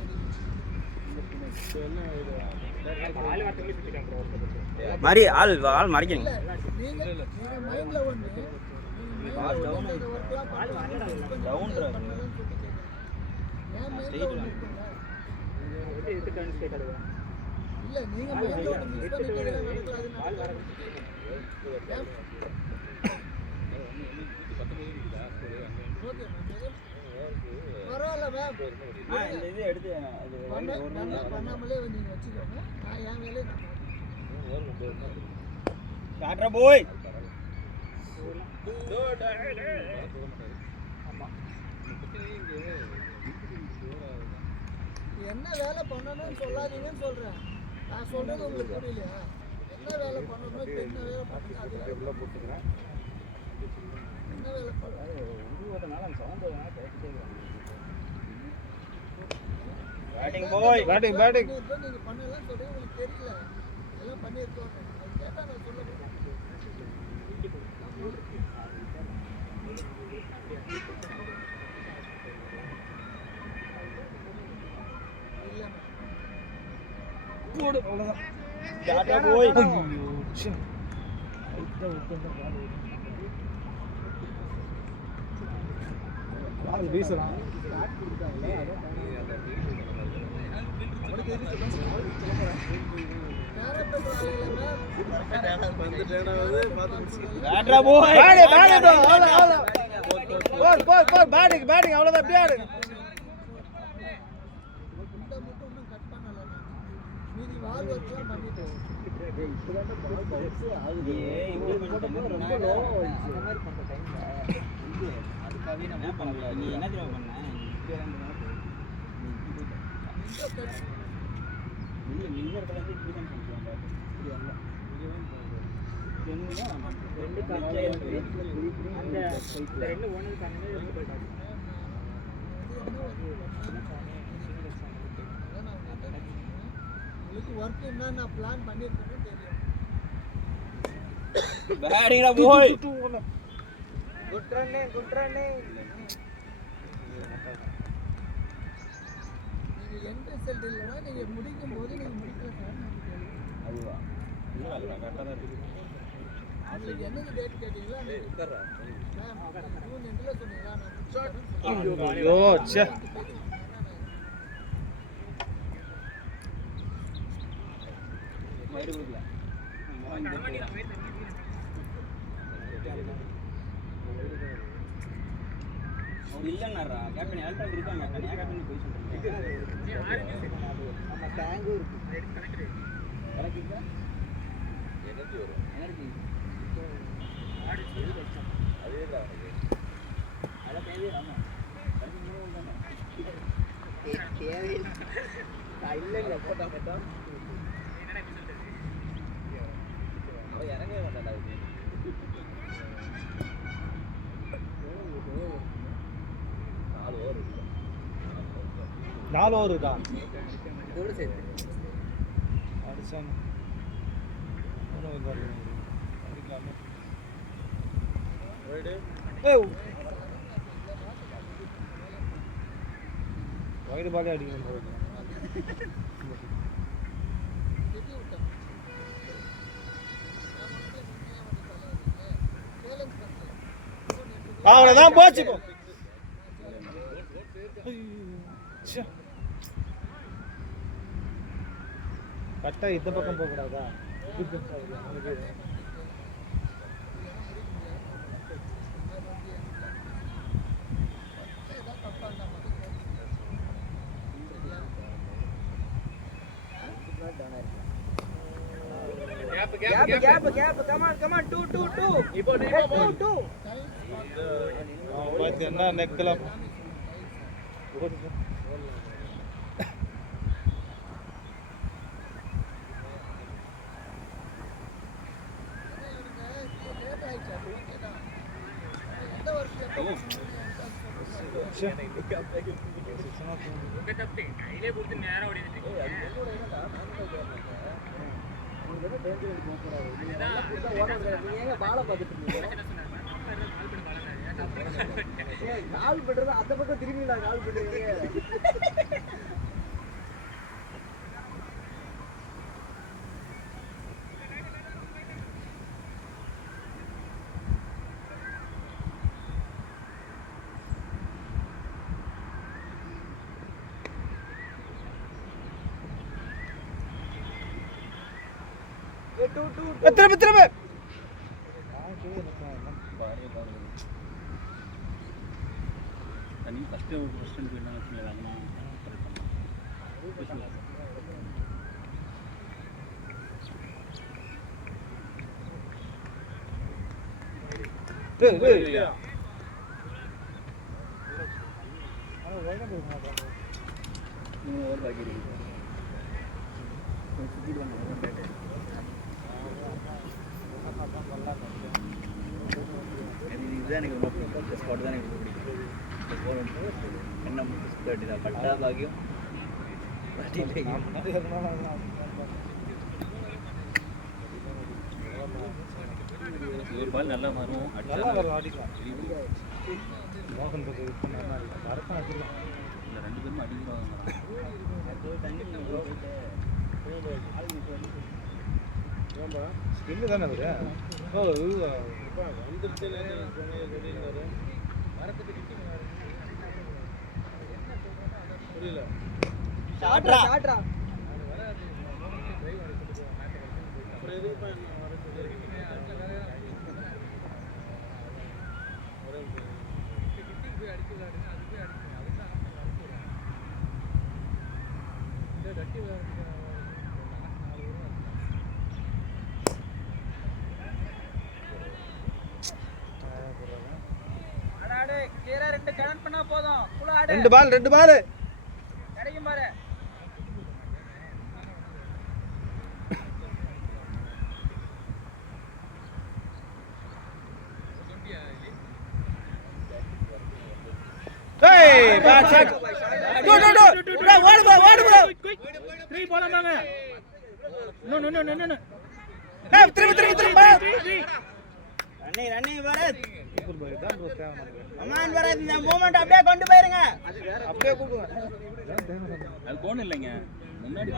பால் வார்த்தை சுத்திட்டான் ப்ரோ. மாதிரி ஆள் மறைக்கிறீங்க நீங்க மைண்ட்ல ஒண்ணு பால் டவுன் பால் டவுன் ஸ்ட்ரைட் இது டர்ன் ஸ்ட்ரைட் ஆடுவா. இல்ல நீங்க மைண்ட்ல ஒண்ணு மிஸ் பண்ணிட்டீங்க நடக்காது. பால் வர ஓகே பரவாயில்ல மேம். இந்த இது எடுத்து அது பண்ணாமலே நீங்க வச்சுக்கோங்க. நான் என் வேலையை நான் காட்ரா போய் என்ன வேலை பண்ணணும்னு சொல்லாதீங்கன்னு சொல்றேன். நான் சொல்றது உங்களுக்கு புரியலையா? என்ன வேலை பண்ணணும் இப்ப என்ன வேலை பண்ணுங்க அது என்ன வேலை பண்ணணும்? பேட்டிங் போய் பேட்டிங் நீங்க பண்ணலாம் சொல்றீங்க உங்களுக்கு தெரியல. எல்லாம் பண்ணியிருக்கோம். அது கேட்டா நான் சொல்ல காட்ரா போய் பால் வீசுறான் டேரக்டர் பேட்டிங் அவ்வளோதான் அப்படியே ஆடு. அதுக்காகவே நம்ம பண்ணல. நீ என்ன தெரியுமா பண்ண? ஐயோ ச்சே. இல்லைன்னாரா கேப்டன் எலக்ட்ரான் இருக்காங்க கேப்டன் ஏன் கேப்டன் போய் சொல்றீங்க? நம்ம டேங்கும் இருக்கு. எனர்ஜி வரும். எனர்ஜி அதேதான் அதெல்லாம் தேவையில்லாம தேவையில்லை. இல்லை இல்லை போட்டா மட்டும் அவன் இறங்கவே மாட்டான்டா. இது 4 ஓவர் தான் இதோட சேர்த்து அடிச்சான். வைடு பாலே அடிக்கணும். அவ்வளோதான் போச்சு. கரெக்டாக இந்த பக்கம் போகக்கூடாதா? என்ன நெக்கலாம் கையிலே கொடுத்து நேரம் ஓடிட்டு பாலை பார்த்துட்டு கால் பண்றது அந்த பக்கம் திரும்பிடா கால் பண்றீங்க. திரும்ப நீ ஃபர்ஸ்ட் கொஸ்டின் போயிட்டாங்க. ஓவர் பாக்கி இருக்கு. இதுதான் எனக்கு ரொம்ப பிடிக்கும். இந்த ஸ்பாட் தான் எனக்கு ரொம்ப பிடிக்கும். என்ன முட்டு தான் பட்டா பாக்கியம் ஒரு பால் நல்லா வரும். நல்லா வரும் அடிக்கலாம். மோகன் இந்த 2 பேரும் அடிக்கிறாங்க. ஸ்கில் தானே அது. ஓ வந்துட்டு புரியல. ஷாட்ரா ஷாட்ரா. புரியுது. ஆடாடு கீரை 2 கனெக்ட் பண்ணா போதும் குள ஆடு 2 பால் கிடைக்கும் பாரு ஏய் பேட் ஷாட் டோ ஓடு bro 3 போலாமாங்க நோ ஏய் திரும்ப ரன்னிங் பரத் சூப்பர் பாய் தான் bro தேவை நமக்கு அம்மான் பரத் இந்த மூமெண்ட் அப்படியே கொண்டு போயிருங்க அப்படியே கூப்பிடுங்க அது போன் இல்லைங்க முன்னாடி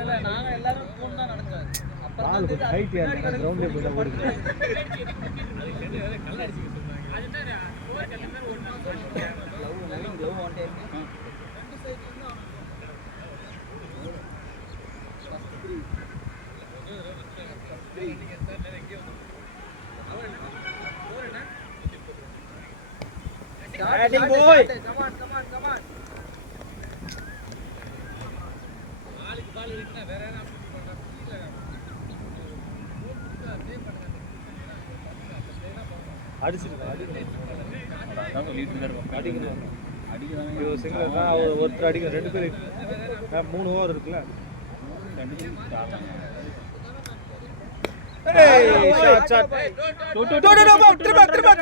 இல்ல நாங்க எல்லாரும் போன் தான் நடந்தோம் பால் கொஞ்சம் ஹைட் ஏறணும் கிரவுண்ட்ல போய் ஓடுங்க love one time Batting boy. Come on. ஒருத்தர் அடிக்க 2 பேர் 3 ஓவர் இருக்குல்ல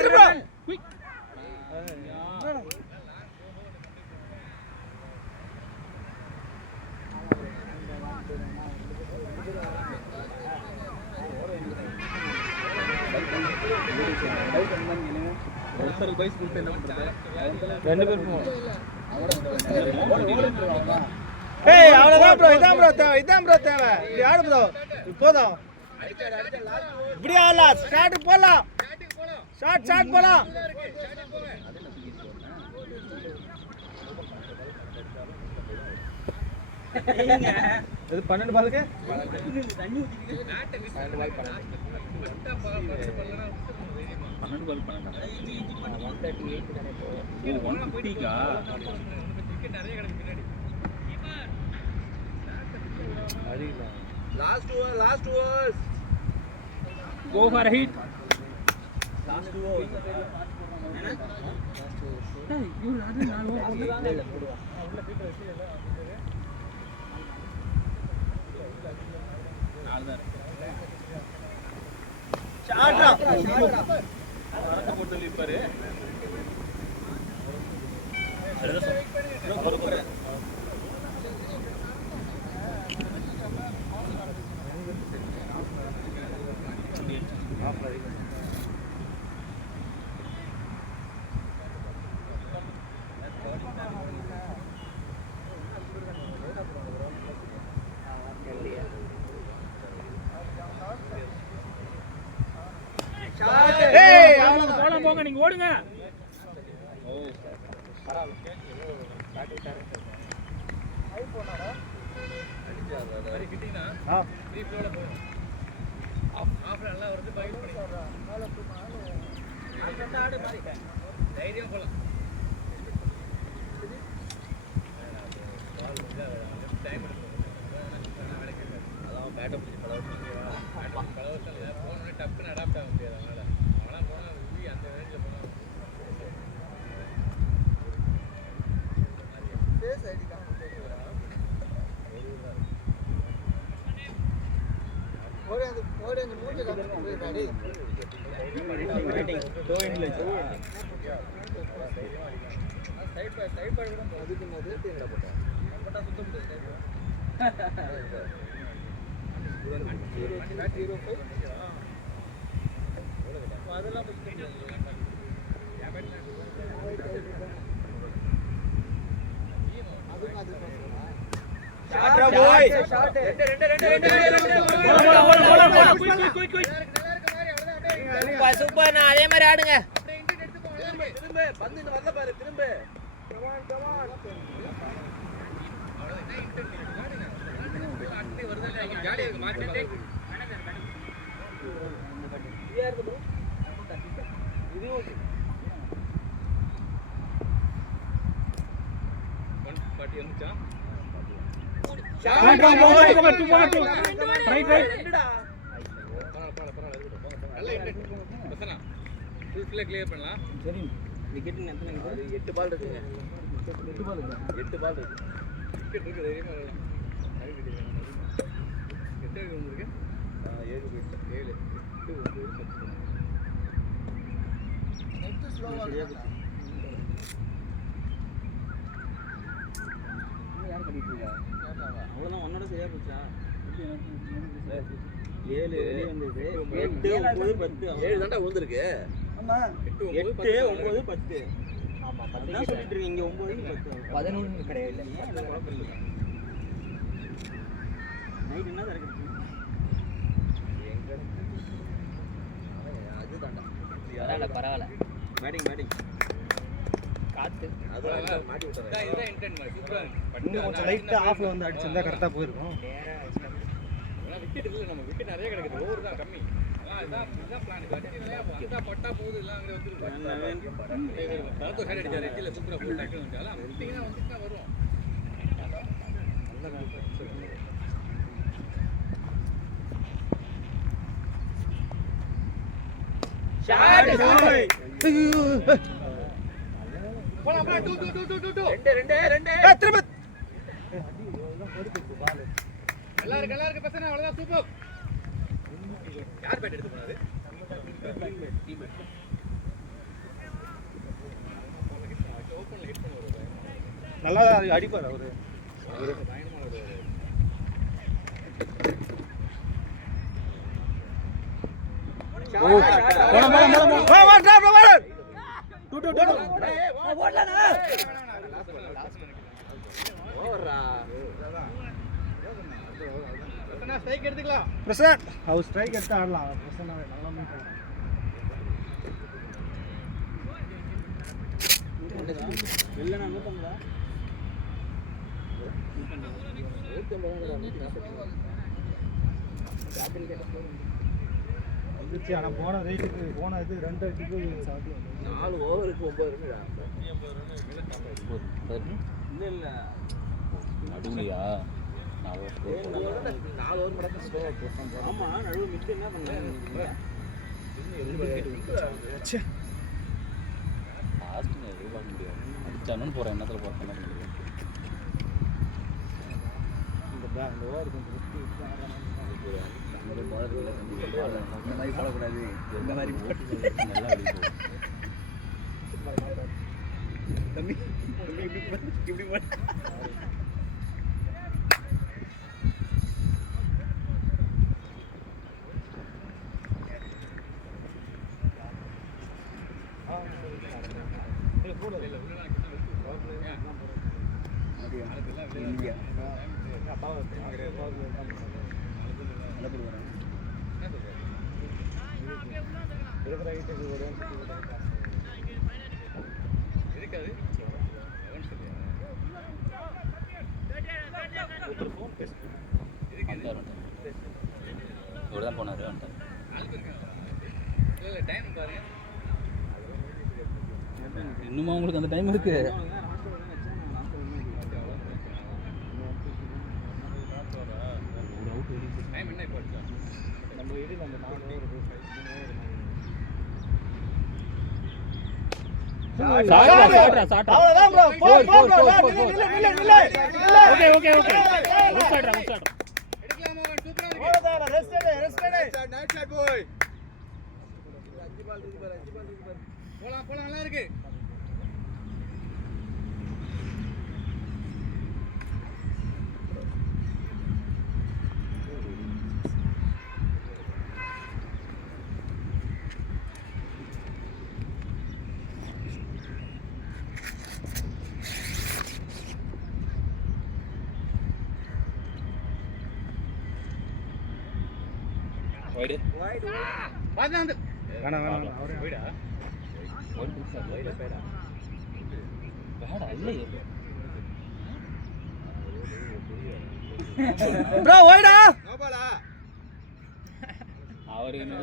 திரும்ப ஒருத்தருக்கு பைஸ் கொடுத்து என்ன பண்றது 2 பேர் ஏய் அவ்வளவுதான் bro இதான் bro தேவை இப்படி ஆடு bro போதும் இப்படி ஆடலாம் ஸ்டார்ட் போலாம் ஷாட் போலாம் இது 12 பாலுக்கு 12 பால் 150க்கா last over go for a hit போங்க நீங்க ஓடுங்க தைரியம் போலாம் அதான் பேட்டை பிடிச்சி பழவத்தில் போனோடனே டக்குன்னு அடாப்ட் ஆக முடியாது அதனால அவனா போனால் அந்த ரேஞ்சில் போனால் சூப்பர் நான் அதே மாதிரி ஆடுங்க திரும்ப எப்படி வருது இல்ல ஜாலியா இருக்கு மாத்திட்டே இது ஓகே 140 வந்துச்சா ரைட் ரைட் நல்ல இன்டென்ட் பசனா ஃபுல் கிளியர் பண்ணலாம் சரி விக்கெட் எத்தனை இருக்குது 8 பால் இருக்குங்க 8 பால் இருக்கு விக்கெட் இருக்கு தைரியமா வரலாம் எத்தனை விக்கெட் வந்திருக்கு 7 விக்கெட் 7 8 9 10 அவ்வளோதான் உன்னோட சரியா போச்சா 7 வெளியே வந்தது 8 9 10 7 தாண்டா வந்திருக்கு ஆமா 8 8 9 10 ஆமா 10 தான் சொல்லிட்டு இருக்கீங்க இங்க 9 10 11 கிடையாது நைட் என்ன இருக்கு பரவாயில்ல பரவாயில்ல பேட்டிங் காத்து அதான் மாட்டி விட்டாங்க இதுதான் இன்டென்ட் மாதிரி சூப்பரா இருக்கு இன்னும் கொஞ்சம் லைட்டா ஆஃப்ல வந்து அடிச்சிருந்தா கரெக்டா போயிருக்கும். ஆனா விக்கெட் இல்ல நம்ம விக்கெட் நிறைய கிடைக்குது ஓவர் தான் கம்மி இதான் பிளான் அடிச்சு நிறைய வந்தா பட்டா போகுது எல்லாம் அங்கே வந்துருக்கு தரத்து சைடு அடிச்சாரு எட்டில சூப்பரா போய் டக்குனு வந்துட்டால விட்டிங்கன்னா வந்துட்டா வரும் போலாம் 2 திரும்ப நல்லா இருக்கு பசங்க அவ்வளவுதான் சூப்பர் யார் பேட் எடுத்து போனாரு ஓபன்ல ஹிட் பண்ணுவாரு நல்லா அடிப்பாரு அவரு. ஸ்ட்ரைக் எடுத்துக்கலாம் பிரசாத் அவர் ஸ்ட்ரைக் எடுத்து ஆடலாம். பிரசாத் நல்லா மீட் இல்லைண்ணா 150 வந்துச்சு. ஆனா போன ரேட்டுக்கு போன இது 2 அடிக்கு 4 ஓவருக்கு 9 ரன் இல்ல நடுவுலையா 4 ஓவர் மட்டும் ஸ்லோவா போறாங்க ஆமா நடுவு மிட் என்ன பண்ணாங்க லாஸ்ட் எதிர்பார்க்க முடியாது அடிச்சானு போகிறேன் என்னத்தில் போகிறேன் இந்த ஓவர் கொஞ்சம் இந்த மாதிரி போடக்கூடாது இந்த மாதிரி நல்லா அடி தம்பி இப்படி இவர் தான் போனார் இன்னுமா உங்களுக்கு அந்த டைம் இருக்கு நம்ம இடி நம்ம 4 ஓவர் அவ்வளவுதான் bro. Okay okay okay good shot எடுக்கலாம் மோகன் சூப்பரா இருக்கு அவ்வளவுதான். Rest night shot boy 5 ball இருக்கு பாரு 5 பால் இருக்கு பாரு போலாம் நல்லா இருக்கு வைடு வாதாந்து வேணாம் போய்டா வைடு பேடா இல்லையே ப்ரோ ஓய்டா அவரு என்ன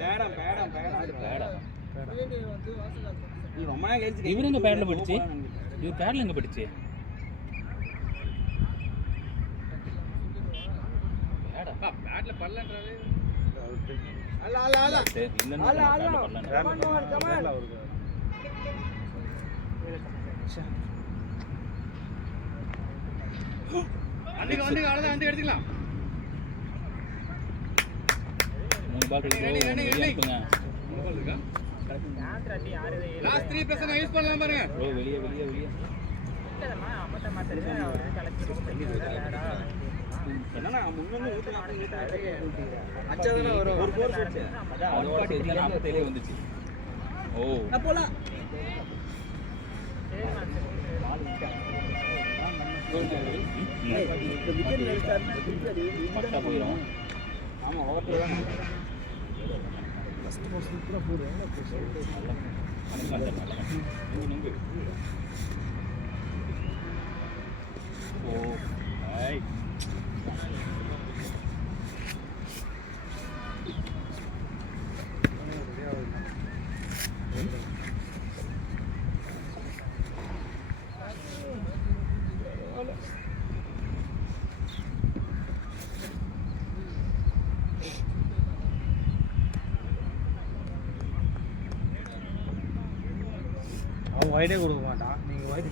பேடம் பேடம் பேடம் பேடா நீ ரொம்ப நாள் கழிச்சு இவரு எங்க பேட்ல படிச்சு இவர் பேட்ல எங்க படிச்சு பேடா பேட்ல பல்லன்றாரு வண்டிக்கு அவ்வளோதான் வந்து எடுத்துக்கலாம் 3 பால் இருக்கு லாஸ்ட் 3 பர்சன்ட் யூஸ் பண்ணலாம் பாருங்க ப்ரோ வெளியே வெளியே வெளியே என்னன்னா முன்னே அச்சாதானே வரும் ஒரு கோர் போச்சு அதோட சேர்த்து 47 வந்துச்சு ஓ போலாம் பட்டா போயிடும் ஆமா ஓவர்ல தான் ஓ ஐ அவன் ஒயிட்டே கொடுக்க மாட்டான் நீங்க ஒயிட்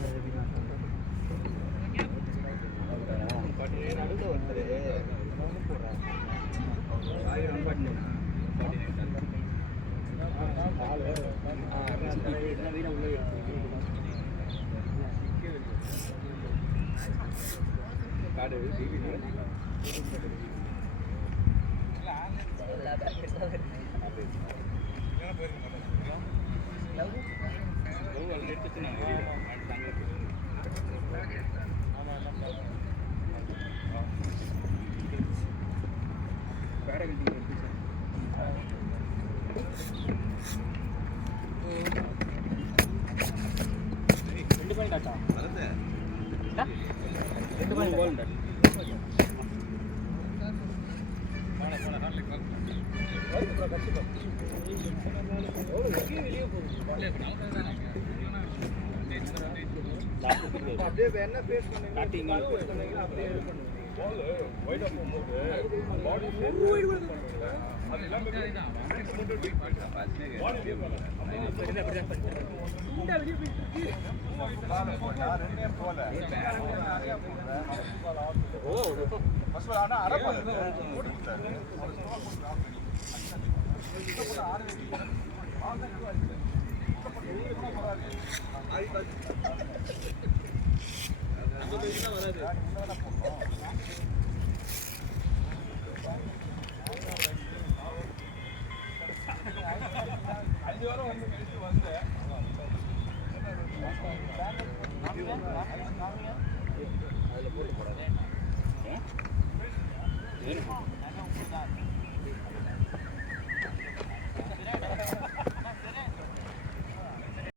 அப்படியே என்ன பேஸ் பண்ணீங்க அப்படியே அதுல போட்டு போடாதே